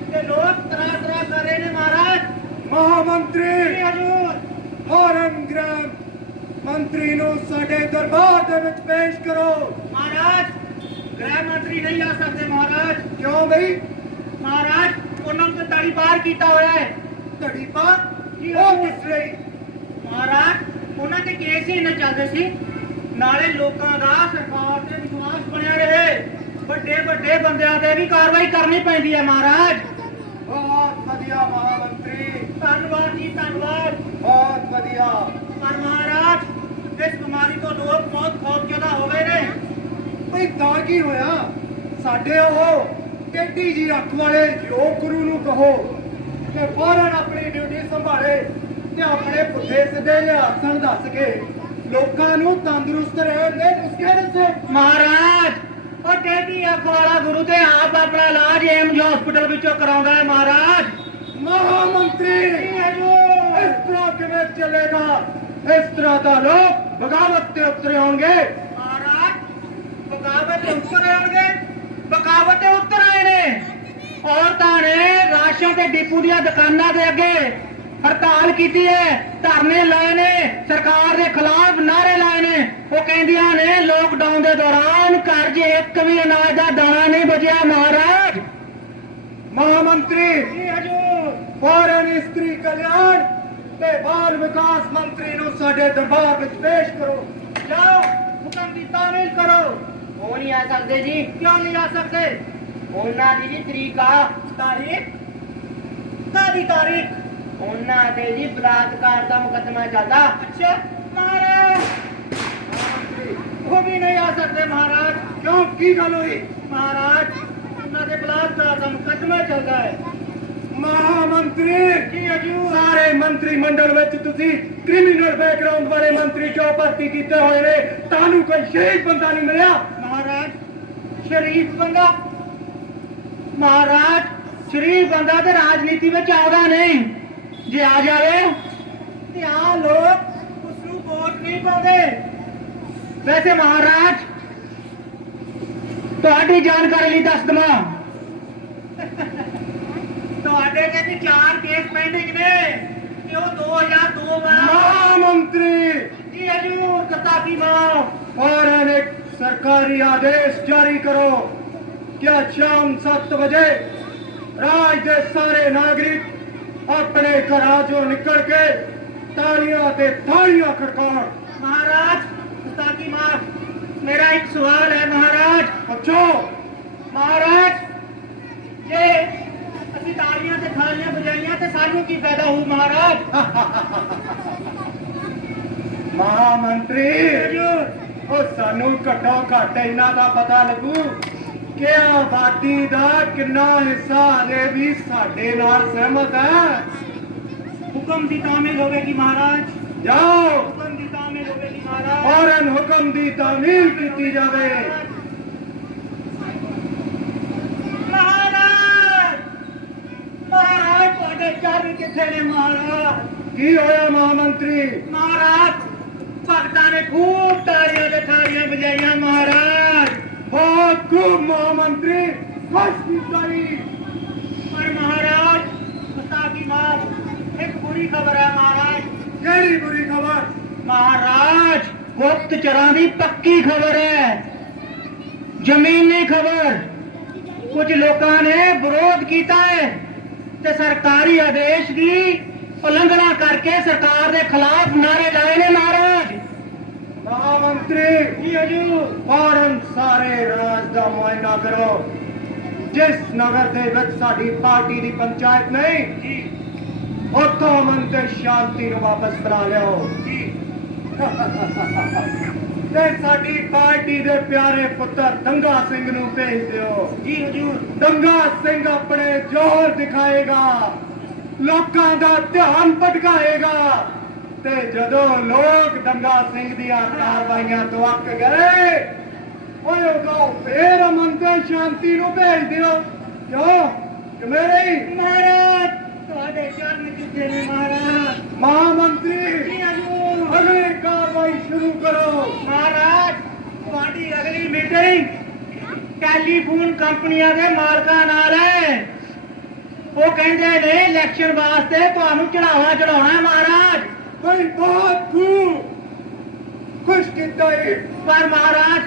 ते लोग तरह तरह कर रहे हैं महाराज। महामंत्री जी हजूर। फौरन गृह मंत्री ਨੂੰ ਸਾਡੇ ਦਰਬਾਰ ਦੇ ਵਿੱਚ ਪੇਸ਼ ਕਰੋ। महाराज गृह मंत्री नहीं आ सकते महाराज। ਕਿਉਂ ਬਈ? महाराज उन्होंने तो तड़ी पार किया हुआ है। ਧੜੀ ਪਾ ਜੀ ਉਹ ਹਜ਼ੂਰ। ਕਿਸ ਲਈ? महाराज ਉਹਨਾਂ ਦੇ ਕੇਸ ਹੀ ਨਾ ਚੱਲਦੇ ਸੀ ਨਾਲੇ ਲੋਕਾਂ ਦਾ ਸਰਕਾਰ ਤੇ ਵਿਸ਼ਵਾਸ ਬਣਿਆ ਰਹੇ। ਵੱਡੇ ਵੱਡੇ ਬੰਦਿਆਂ ਤੇ ਵੀ ਕਾਰਵਾਈ ਕਰਨੀ ਪੈਂਦੀ ਹੈ महाराज। ਬਹੁਤ ਵਧੀਆ ਮਹਾਮੰਤਰੀ, ਧੰਨਵਾਦ ਜੀ ਧੰਨਵਾਦ। ਬਹੁਤ ਵਧੀਆ। ਪਰ महाराज ਇਸ ਬਿਮਾਰੀ ਤੋਂ ਲੋਕ ਬਹੁਤ ਖੌਫਜ਼ਦਾ ਹੋ ਗਏ ਨੇ। ਬਈ ਤਾਂ ਕੀ ਹੋਇਆ? ਸਾਡੇ ਉਹ ਟੇਢੀ ਜੀ ਅੱਖ ਵਾਲੇ ਯੋਗ ਗੁਰੂ ਨੂੰ ਕਹੋ ਕਿ ਫੌਰਨ ਆਪਣੀ ਡਿਊਟੀ ਸੰਭਾਲੇ ਤੇ ਆਪਣੇ ਪੁੱਠੇ ਸਿੱਧੇ ਲਿਆਸਣ ਦੱਸ ਕੇ ਲੋਕਾਂ ਨੂੰ ਤੰਦਰੁਸਤ ਰਹਿਣ ਦੇ ਨੁਸਖੇ ਦੱਸੇ। महाराज ਉਹ ਟੇਢੀ ਅੱਖ ਵਾਲਾ ਗੁਰੂ ਤੇ ਆਪ ਆਪਣਾ ਇਲਾਜ ਏਮਜ ਹਸਪੀਟਲ ਵਿੱਚੋਂ ਕਰਾਉਂਦਾ ਹੈ महाराज। ਮਹਾਮੰਤਰੀ ਜੀ ਹਜ਼ੂਰ। ਇਸ ਤਰ੍ਹਾਂ ਕਿਵੇਂ ਚੱਲੇਗਾ? ਇਸ ਤਰ੍ਹਾਂ ਤਾਂ ਲੋਕ ਬਗਾਵਤ ਤੇ ਉਤਰੇ ਹੋਣਗੇ। महाराज बगावत ते उत्तर आएंगे। बगावत ते उत्तर आए ने। औरतां ने राशन ते डिपू ਦੀਆਂ ਦੁਕਾਨਾਂ ਦੇ ਅੱਗੇ ਹੜਤਾਲ ਕੀਤੀ ਹੈ, ਧਰਨੇ ਲਾਏ ਨੇ, ਸਰਕਾਰ ਦੇ ਖਿਲਾਫ ਨਾਰੇ ਲਾਏ ਨੇ। ਉਹ ਕਹਿੰਦੀਆਂ ਨੇ ਲੋਕਡਾਊਨ ਦੇ ਦੌਰਾਨ ਘਰ 'ਚ ਇੱਕ ਵੀ ਅਨਾਜ ਦਾ ਦਾਣਾ ਨਹੀਂ ਬਚਿਆ महाराज। ਮਹਾਮੰਤਰੀ ਜੀ ਹਜੂਰ। ਫੌਰਨ ਇਸਤਰੀ ਕਲਿਆਣ ਤੇ ਬਾਲ ਵਿਕਾਸ ਮੰਤਰੀ ਨੂੰ ਸਾਡੇ ਦਰਬਾਰ ਵਿੱਚ ਪੇਸ਼ ਕਰੋ। ਜਾਓ ਹੁਕਮ ਦੀ ਤਾਮੀਲ ਕਰੋ। ਉਹ ਨਹੀਂ ਆ ਸਕਦੇ ਜੀ। ਕਿਉਂ ਨਹੀਂ ਆ ਸਕਦੇ? ਉਹਨਾਂ ਦੀ ਜੀ ਤਰੀਕ ਆ। ਤਾਰੀਖ ਕਾਦੀ ਤਾਰੀਖ? ਉਹਨਾਂ ਦੇ ਜੀ ਬਲਾਤਕਾਰ ਦਾ ਮੁਕੱਦਮਾ ਚੱਲਦਾ। अच्छा महाराज वो भी नहीं आ सकते महाराज। ਕਿਉਂ? ਕੀ ਗੱਲ ਹੋਈ? महाराज उन्होंने बलात्कार का मुकदमा चल रहा है। ਮਹਾਮੰਤਰੀ जी हजूर। ਸਾਰੇ ਮੰਤਰੀ ਮੰਡਲ ਵਿੱਚ ਤੁਸੀਂ ਕ੍ਰਿਮੀਨਲ ਬੈਕਗ੍ਰਾਉਂਡ ਵਾਲੇ ਮੰਤਰੀ ਕਿਉਂ ਭਰਤੀ ਕੀਤੇ ਹੋਏ ਨੇ? ਤੁਹਾਨੂੰ ਕੋਈ ਸ਼ਹੀਦ ਬੰਦਾ ਨਹੀਂ ਮਿਲਿਆ? महाराज शरीफ बंदा महाराज शरीफ बंदा तो राजनीति में आता नहीं। जे आ जाए ते आ लोग उसनू वोट नहीं पाते। वैसे महाराज ਤੁਹਾਡੀ ਜਾਣਕਾਰੀ ਲਈ ਦੱਸ ਦਵਾਂ ਤੁਹਾਡੇ ਤੇ ਵੀ 4 ਕੇਸ ਪੈਂਡਿੰਗ ਨੇ ਤੇ ਉਹ 2002 ਵਾਲਾ। ਮਹਾਮੰਤਰੀ ਜੀ ਹਜੂਰ ਗੁਸਤਾਖੀ ਮਾਫ। फौरन एक सरकारी आदेश जारी करो कि आज शाम 7 बजे राज के सारे नागरिक अपने घरों चों निकल के तालियां ते थालियां खड़काउण। महाराज गुस्ताखी माफ। मेरा एक सवाल है महाराज। बच्चों महाराज ये ਅਸੀਂ ਤਾਲੀਆਂ ਤੇ ਥਾਲੀਆਂ ਵਜਾਈਆਂ ਤੇ ਸਾਨੂੰ ਕੀ ਫਾਇਦਾ ਹੋਊ महाराज? महामंत्री ਹਜੂਰ। ਉਹ ਸਾਨੂੰ ਘੱਟੋ ਘੱਟ ਇਹਨਾਂ ਦਾ ਪਤਾ ਲੱਗੂ ਕਿ ਆਬਾਦੀ ਦਾ ਕਿੰਨਾ ਹਿੱਸਾ ਹਲੇ ਵੀ ਸਾਡੇ ਨਾਲ ਸਹਿਮਤ ਹੈ। ਹੁਕਮ ਦੀ ਤਾਮੀਲ ਹੋਵੇਗੀ महाराज। ਜਾਓ ਹੁਕਮ ਦੀ ਤਾਮੀਲ ਹੋਵੇਗੀ महाराज। फौरन हुक्म दी तामील की जावे। महाराज महाराज ਤੁਹਾਡੇ ਚਾਬੀ ਕਿੱਥੇ ਨੇ महाराज? की होया महामंत्री? महाराज भक्तां ने खूब तालियां ते थालियां बजाइयां महाराज। बहुत खूब महामंत्री, बस की तारीफ। पर महाराज गुस्ताखी माफ। ਇੱਕ ਬੁਰੀ ਖਬਰ ਹੈ ਮਹਾਰਾਜ। ਕਿਹੜੀ ਬੁਰੀ ਖਬਰ? ਮਹਾਰਾਜ ਗੁਪਤਚਰਾਂ ਦੀ ਪੱਕੀ ਖਬਰ ਹੈ, ਜ਼ਮੀਨੀ ਖਬਰ। ਕੁਝ ਲੋਕਾਂ ਨੇ ਵਿਰੋਧ ਕੀਤਾ ਹੈ ਤੇ ਸਰਕਾਰੀ ਆਦੇਸ਼ ਦੀ ਉਲੰਘਣਾ ਕਰਕੇ ਸਰਕਾਰ ਦੇ ਖਿਲਾਫ ਨਾਰੇ ਲਾਏ ਨੇ ਮਹਾਰਾਜ। ਮਹਾਮੰਤਰੀ ਜੀ ਹਜੂਰ। ਫੌਰਨ ਸਾਰੇ ਰਾਜ ਦਾ ਮੁਆਇਨਾ ਕਰੋ। ਜਿਸ ਨਗਰ ਦੇ ਵਿੱਚ ਸਾਡੀ ਪਾਰਟੀ ਦੀ ਪੰਚਾਇਤ ਨਹੀਂ, ਜੀ ਉੱਥੋਂ ਅਮਨ ਤੇ ਸ਼ਾਂਤੀ ਨੂੰ ਵਾਪਸ ਬਣਾ ਲਿਓ ਜੀ ਤੇ ਸਾਡੀ ਪਾਰਟੀ ਦੇ ਪਿਆਰੇ ਪੁੱਤਰ ਦੰਗਾ ਸਿੰਘ ਨੂੰ ਭੇਜ ਦਿਓ। ਜੀ ਹਜੂਰ। ਦੰਗਾ ਸਿੰਘ ਆਪਣੇ ਜੋਹਰ ਦਿਖਾਏਗਾ, ਲੋਕਾਂ ਦਾ ਧਿਆਨ ਭਟਕਾਏਗਾ ਤੇ ਜਦੋਂ ਲੋਕ ਦੰਗਾ ਸਿੰਘ ਦੀਆਂ ਕਾਰਵਾਈਆਂ ਤੋਂ ਅੱਕ ਗਏ, ਓਏ ਉਦੋਂ ਫੇਰ ਅਮਨ ਤੇ ਸ਼ਾਂਤੀ ਨੂੰ ਭੇਜ ਦਿਓ। ਕਿਉਂ ਕਿ ਮੇਰੇ ਮਹਾਰਾਜ ਤੁਹਾਡੇ ਚਰਨ ਕਿੱਥੇ ਨੇ ਮਹਾਰਾਜ? ਮਹਾਮੰਤਰੀ ਜੀ ਹਜੂਰ। ਅਗਲੀ ਕਾਰਵਾਈ ਸ਼ੁਰੂ ਕਰੋ। ਮਹਾਰਾਜ ਤੁਹਾਡੀ ਅਗਲੀ ਮੀਟਿੰਗ ਟੈਲੀਫੋਨ ਕੰਪਨੀਆਂ ਦੇ ਮਾਲਕਾਂ ਨਾਲ ਹੈ। ਉਹ ਕਹਿੰਦੇ ਨੇ ਇਲੈਕਸ਼ਨ ਵਾਸਤੇ ਤੁਹਾਨੂੰ ਚੜਾਵਾ ਚੜਾਉਣਾ ਹੈ ਮਹਾਰਾਜ। ਕੋਈ ਬਹੁਤ ਖੁਸ਼ ਕੀਤਾ ਏ। ਪਰ ਮਹਾਰਾਜ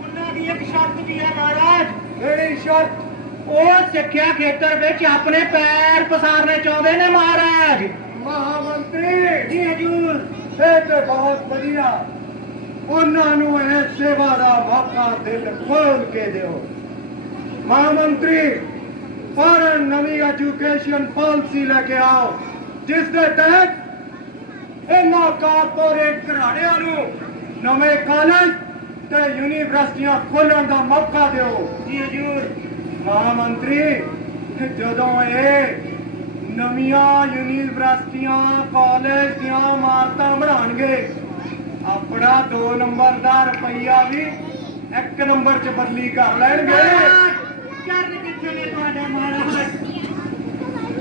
ਉਹਨਾਂ ਦੀ ਇੱਕ ਸ਼ਰਤ ਵੀ ਹੈ ਮਹਾਰਾਜ। ਕਿਹੜੀ ਸ਼ਰਤ? ਉਹ ਸਿੱਖਿਆ ਖੇਤਰ ਵਿੱਚ ਆਪਣੇ ਪੈਰ ਪਸਾਰਨੇ ਚਾਹੁੰਦੇ ਨੇ ਮਹਾਰਾਜ। ਮਹਾਮੰਤਰੀ ਜੀ ਹਜੂਰ। ਇਹ ਤੇ ਬਹੁਤ ਵਧੀਆ। ਉਹਨਾਂ ਨੂੰ ਇਹ ਸੇਵਾ ਦਾ ਮੌਕਾ ਦਿਲ ਖੋਲ ਕੇ ਦਿਓ। ਮਹਾਮੰਤਰੀ ਫੌਰਨ ਨਵੀਂ ਐਜੂਕੇਸ਼ਨ ਪਾਲਿਸੀ ਲੈ ਕੇ ਆਓ, ਜਿਸ ਦੇ ਤਹਿਤ ਇਹਨਾਂ ਕਾਰਪੋਰੇਟ ਘਰਾਣਿਆਂ ਨੂੰ ਨਵੇਂ ਕਾਲਜ ਤੇ ਯੂਨੀਵਰਸਿਟੀਆਂ ਖੋਲ੍ਹਣ ਦਾ ਮੌਕਾ ਦਿਓ। ਜੀ ਹਜੂਰ। ਮਹਾਮੰਤਰੀ ਜਦੋਂ ਇਹ ਨਵੀਆਂ ਯੂਨੀਵਰਸਿਟੀਆਂ ਕਾਲਜ ਦੀਆਂ ਇਮਾਰਤਾਂ ਬਣਾਉਣਗੇ, ਆਪਣਾ 2 ਨੰਬਰ ਦਾ ਰੁਪਈਆ ਵੀ 1 ਨੰਬਰ 'ਚ ਬਦਲੀ ਕਰ ਲੈਣਗੇ। ਚਰਨ ਕਿੱਥੇ ਨੇ ਤੁਹਾਡੇ ਮਹਾਰਾਜ?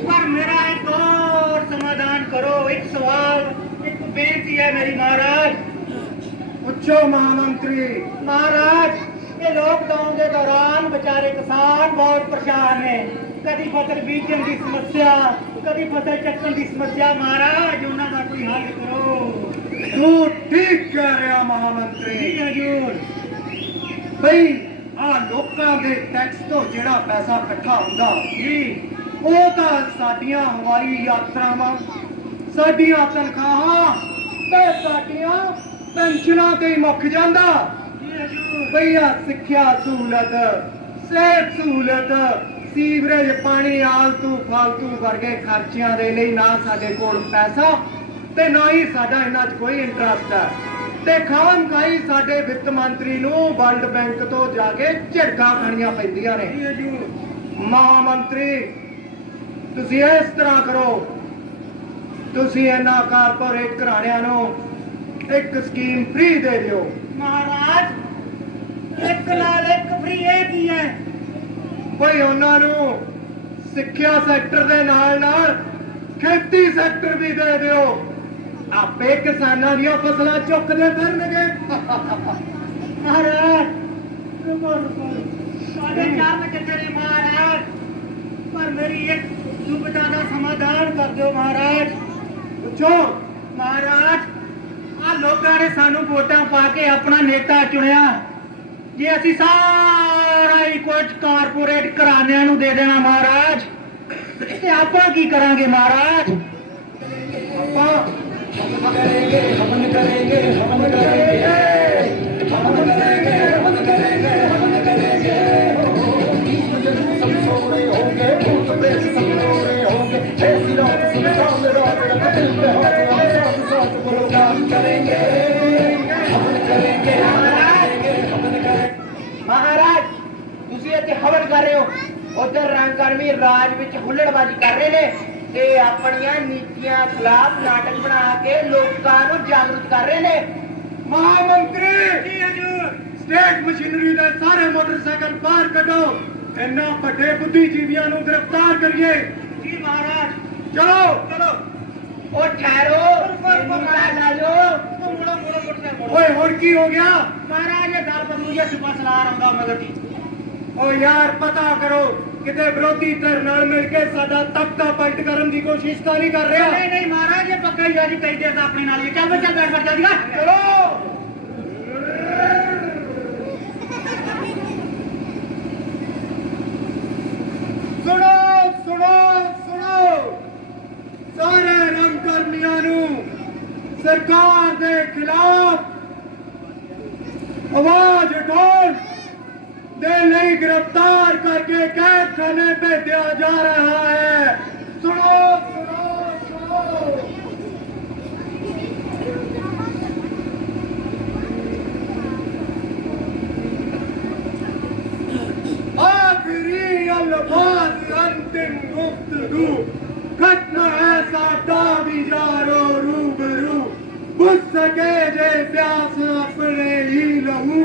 ਪਰ ਮੇਰਾ ਇੱਕ ਹੋਰ ਸਮਾਧਾਨ ਕਰੋ। ਇੱਕ ਸਵਾਲ, ਇੱਕ ਬੇਨਤੀ ਹੈ ਮੇਰੀ ਮਹਾਰਾਜ। ਪੁੱਛੋ ਮਹਾਮੰਤਰੀ। ਮਹਾਰਾਜ ਇਹ ਲੋਕਡਾਊਨ ਦੇ ਦੌਰਾਨ ਵਿਚਾਰੇ ਕਿਸਾਨ ਬਹੁਤ ਪਰੇਸ਼ਾਨ ਨੇ। ਕਦੀ ਫਸਲ ਬੀਜਣ ਦੀ ਸਮੱਸਿਆ, ਕਦੀ ਫਸਲ ਚੱਕਣ ਦੀ ਸਮੱਸਿਆ। ਮਹਾਰਾਜ ਉਹਨਾਂ ਦਾ ਕੋਈ ਹੱਲ ਕਰੋ। ਤੂੰ ਠੀਕ ਕਹਿ ਰਿਹਾ ਮਹਾਮੰਤਰੀ। ਜੀ ਹਜੂਰ। ਬਈ ਆ ਲੋਕਾਂ ਦੇ ਟੈਕਸ ਤੋਂ ਜਿਹੜਾ ਪੈਸਾ ਇਕੱਠਾ ਹੁੰਦਾ, ਜੀ ਉਹ ਤਾਂ ਸਾਡੀਆਂ ਹਵਾਈ ਯਾਤਰਾਵਾਂ, ਸਾਡੀਆਂ ਤਨਖਾਹਾਂ ਤੇ ਸਾਡੀਆਂ ਪੈਨਸ਼ਨਾਂ ਤੇ ਹੀ ਮੁੱਕ ਜਾਂਦਾ। ਜੀ ਹਜੂਰ। ਬਈ ਆ ਸਿੱਖਿਆ ਸਹੂਲਤ, ਸਿਹਤ ਸਹੂਲਤ, ਸੀਵਰੇਜ ਪਾਣੀ, ਆਲਤੂ ਫਾਲਤੂ ਵਰਗੇ ਖਰਚਿਆਂ ਦੇ ਲਈ ਨਾ ਸਾਡੇ ਕੋਲ ਪੈਸਾ ਤੇ ਨਾ ਹੀ ਸਾਡਾ ਇਹਨਾਂ 'ਚ ਕੋਈ ਇੰਟਰਸਟ ਹੈ ਤੇ ਖਾਮਖਾਈ ਸਾਡੇ ਵਿੱਤ ਮੰਤਰੀ ਨੂੰ ਵਰਲਡ ਬੈਂਕ ਤੋਂ ਜਾ ਕੇ ਝਿੜਕਾਂ ਖਾਣੀਆਂ ਪੈਂਦੀਆਂ ਨੇ। ਜੀ ਹਜੂਰ। ਮਹਾਮੰਤਰੀ ਤੁਸੀਂ ਇਸ ਤਰ੍ਹਾਂ ਕਰੋ, ਤੁਸੀਂ ਇਹਨਾਂ ਕਾਰਪੋਰੇਟ ਘਰਾਣਿਆਂ ਨੂੰ ਇੱਕ ਸਕੀਮ ਫ੍ਰੀ ਦੇ ਦਿਓ। ਮਹਾਰਾਜ ਇੱਕ ਨਾਲ ਇੱਕ ਫ੍ਰੀ ਇਹ ਕੀ ਹੈ? ਕੋਈ ਉਹਨਾਂ ਨੂੰ ਸਿੱਖਿਆ ਸੈਕਟਰ ਦੇ ਨਾਲ ਨਾਲ ਖੇਤੀ ਸੈਕਟਰ ਵੀ ਦੇ ਦਿਓ। ਆਪੇ ਕਿਸਾਨਾਂ ਦੀਆਂ ਫਸਲਾਂ ਚੁੱਕਦੇ ਫਿਰਨਗੇ। ਮਹਾਰਾਜ ਤੁਹਾਡੇ ਚਰਨ ਕਿੱਥੇ ਨੇ ਮਹਾਰਾਜ? ਪਰ ਮੇਰੀ ਇੱਕ ਦੁਬਿਧਾ ਦਾ ਸਮਾਧਾਨ ਕਰ ਦਿਓ ਮਹਾਰਾਜ। ਪੁੱਛੋ। ਮਹਾਰਾਜ ਆ ਲੋਕਾਂ ਨੇ ਸਾਨੂੰ ਵੋਟਾਂ ਪਾ ਕੇ ਆਪਣਾ ਨੇਤਾ ਚੁਣਿਆ, ਜੇ ਅਸੀਂ ਸਾਰਾ ਹੀ ਕੁਝ ਕਾਰਪੋਰੇਟ ਘਰਾਣਿਆਂ ਨੂੰ ਦੇ ਦੇਣਾ ਮਹਾਰਾਜ, ਤੇ ਆਪਾਂ ਕੀ ਕਰਾਂਗੇ ਮਹਾਰਾਜ? ਆਪਾਂ ਹਮਨ ਕरेंगे, हवन करेंगे, हवन करेंगे, हवन करेंगे, हवन करेंगे, हवन करेंगे। सब सो रहे होंगे, भूत प्रेत सब रो रहे होंगे। ऐसी रात सुनसान रात दिल पे हाथ साथ साथ बोलो काम करेंगे, हवन करेंगे, हवन करेंगे। ਮਹਾਰਾਜ ਤੁਸੀਂ ਇੱਥੇ ਹਵਨ ਕਰ ਰਹੇ ਹੋ, ਉਧਰ ਰੰਗਕਰਮੀ ਰਾਜ ਵਿੱਚ ਹੁੱਲੜਬਾਜ਼ੀ ਕਰ ਰਹੇ ਨੇ ਤੇ ਆਪਣੀਆਂ ਨੀਤੀਆਂ ਖਿਲਾਫ ਨਾਟਕ ਬਣਾ ਕੇ ਲੋਕਾਂ ਨੂੰ ਜਾਗਰੂਕ ਕਰ ਰਹੇ ਨੇ। ਮਹਾਮੰਤਰੀ ਜੀ ਹਜੂਰ। ਸਟੇਟ ਮਸ਼ੀਨਰੀ ਦੇ ਸਾਰੇ ਮੋਟਰਸਾਈਕਲ ਬਾਹਰ ਕੱਢੋ, ਇਹਨਾਂ ਵੱਡੇ ਬੁੱਧੀਜੀਵੀਆਂ ਨੂੰ ਗ੍ਰਿਫਤਾਰ ਕਰੀਏ। ਜੀ ਮਹਾਰਾਜ। ਚਲੋ ਚਲੋ। ਉਹ ਠਹਿਰੋ, ਮੈਨੂੰ ਤਾਂ ਲੈ ਜਾਓ। ਮੁੜੋ ਮੁੜੋ ਮੁੜੋ। ਓਏ ਹੁਣ ਕੀ ਹੋ ਗਿਆ? ਮਹਾਰਾਜ ਇਹ ਦਲ ਬਦਲੂ ਜਾਂ ਸੁਪਾ ਸਲਾਰ ਆਉਂਦਾ ਮਗਰ ਦੀ। ਓ ਯਾਰ ਪਤਾ ਕਰੋ ਕਿਤੇ ਵਿਰੋਧੀ ਧਿਰ ਨਾਲ ਮਿਲ ਕੇ ਸਾਡਾ ਤਖਤਾ ਪਲਟ ਕਰਨ ਦੀ ਕੋਸ਼ਿਸ਼ ਤਾਂ ਨਹੀਂ ਕਰ ਰਿਹਾ? ਨਹੀਂ ਨਹੀਂ ਮਹਾਰਾਜ ਇਹ ਪੱਕਾ ਹੀ ਆ ਜੀ ਕਹਿੰਦੇ ਤਾਂ ਆਪਣੇ ਨਾਲ ਹੀ ਚੱਲ ਬਈ ਚੱਲ ਬੈਠ ਬੈਠ ਜਲਦੀ ਕਰ ਚਲੋ ਸੁਣੋ ਸੁਣੋ ਸੁਣੋ ਸਾਰੇ ਰੰਗ ਕਰਮੀਆਂ ਨੂੰ ਸਰਕਾਰ ਦੇ ਖਿਲਾਫ ਆਵਾਜ਼ ਉਠਾਉਣ ਦੇ ਲਈ गिरफ्तार करके कैद खाने भेजा जा रहा है। सुनो सुनो सुनो आखिरी अल्फाज अंतिम गुफ्तगू खत्म ऐसा दावी जारो रूबरू बुझ सके जे प्यास अपने ही लहू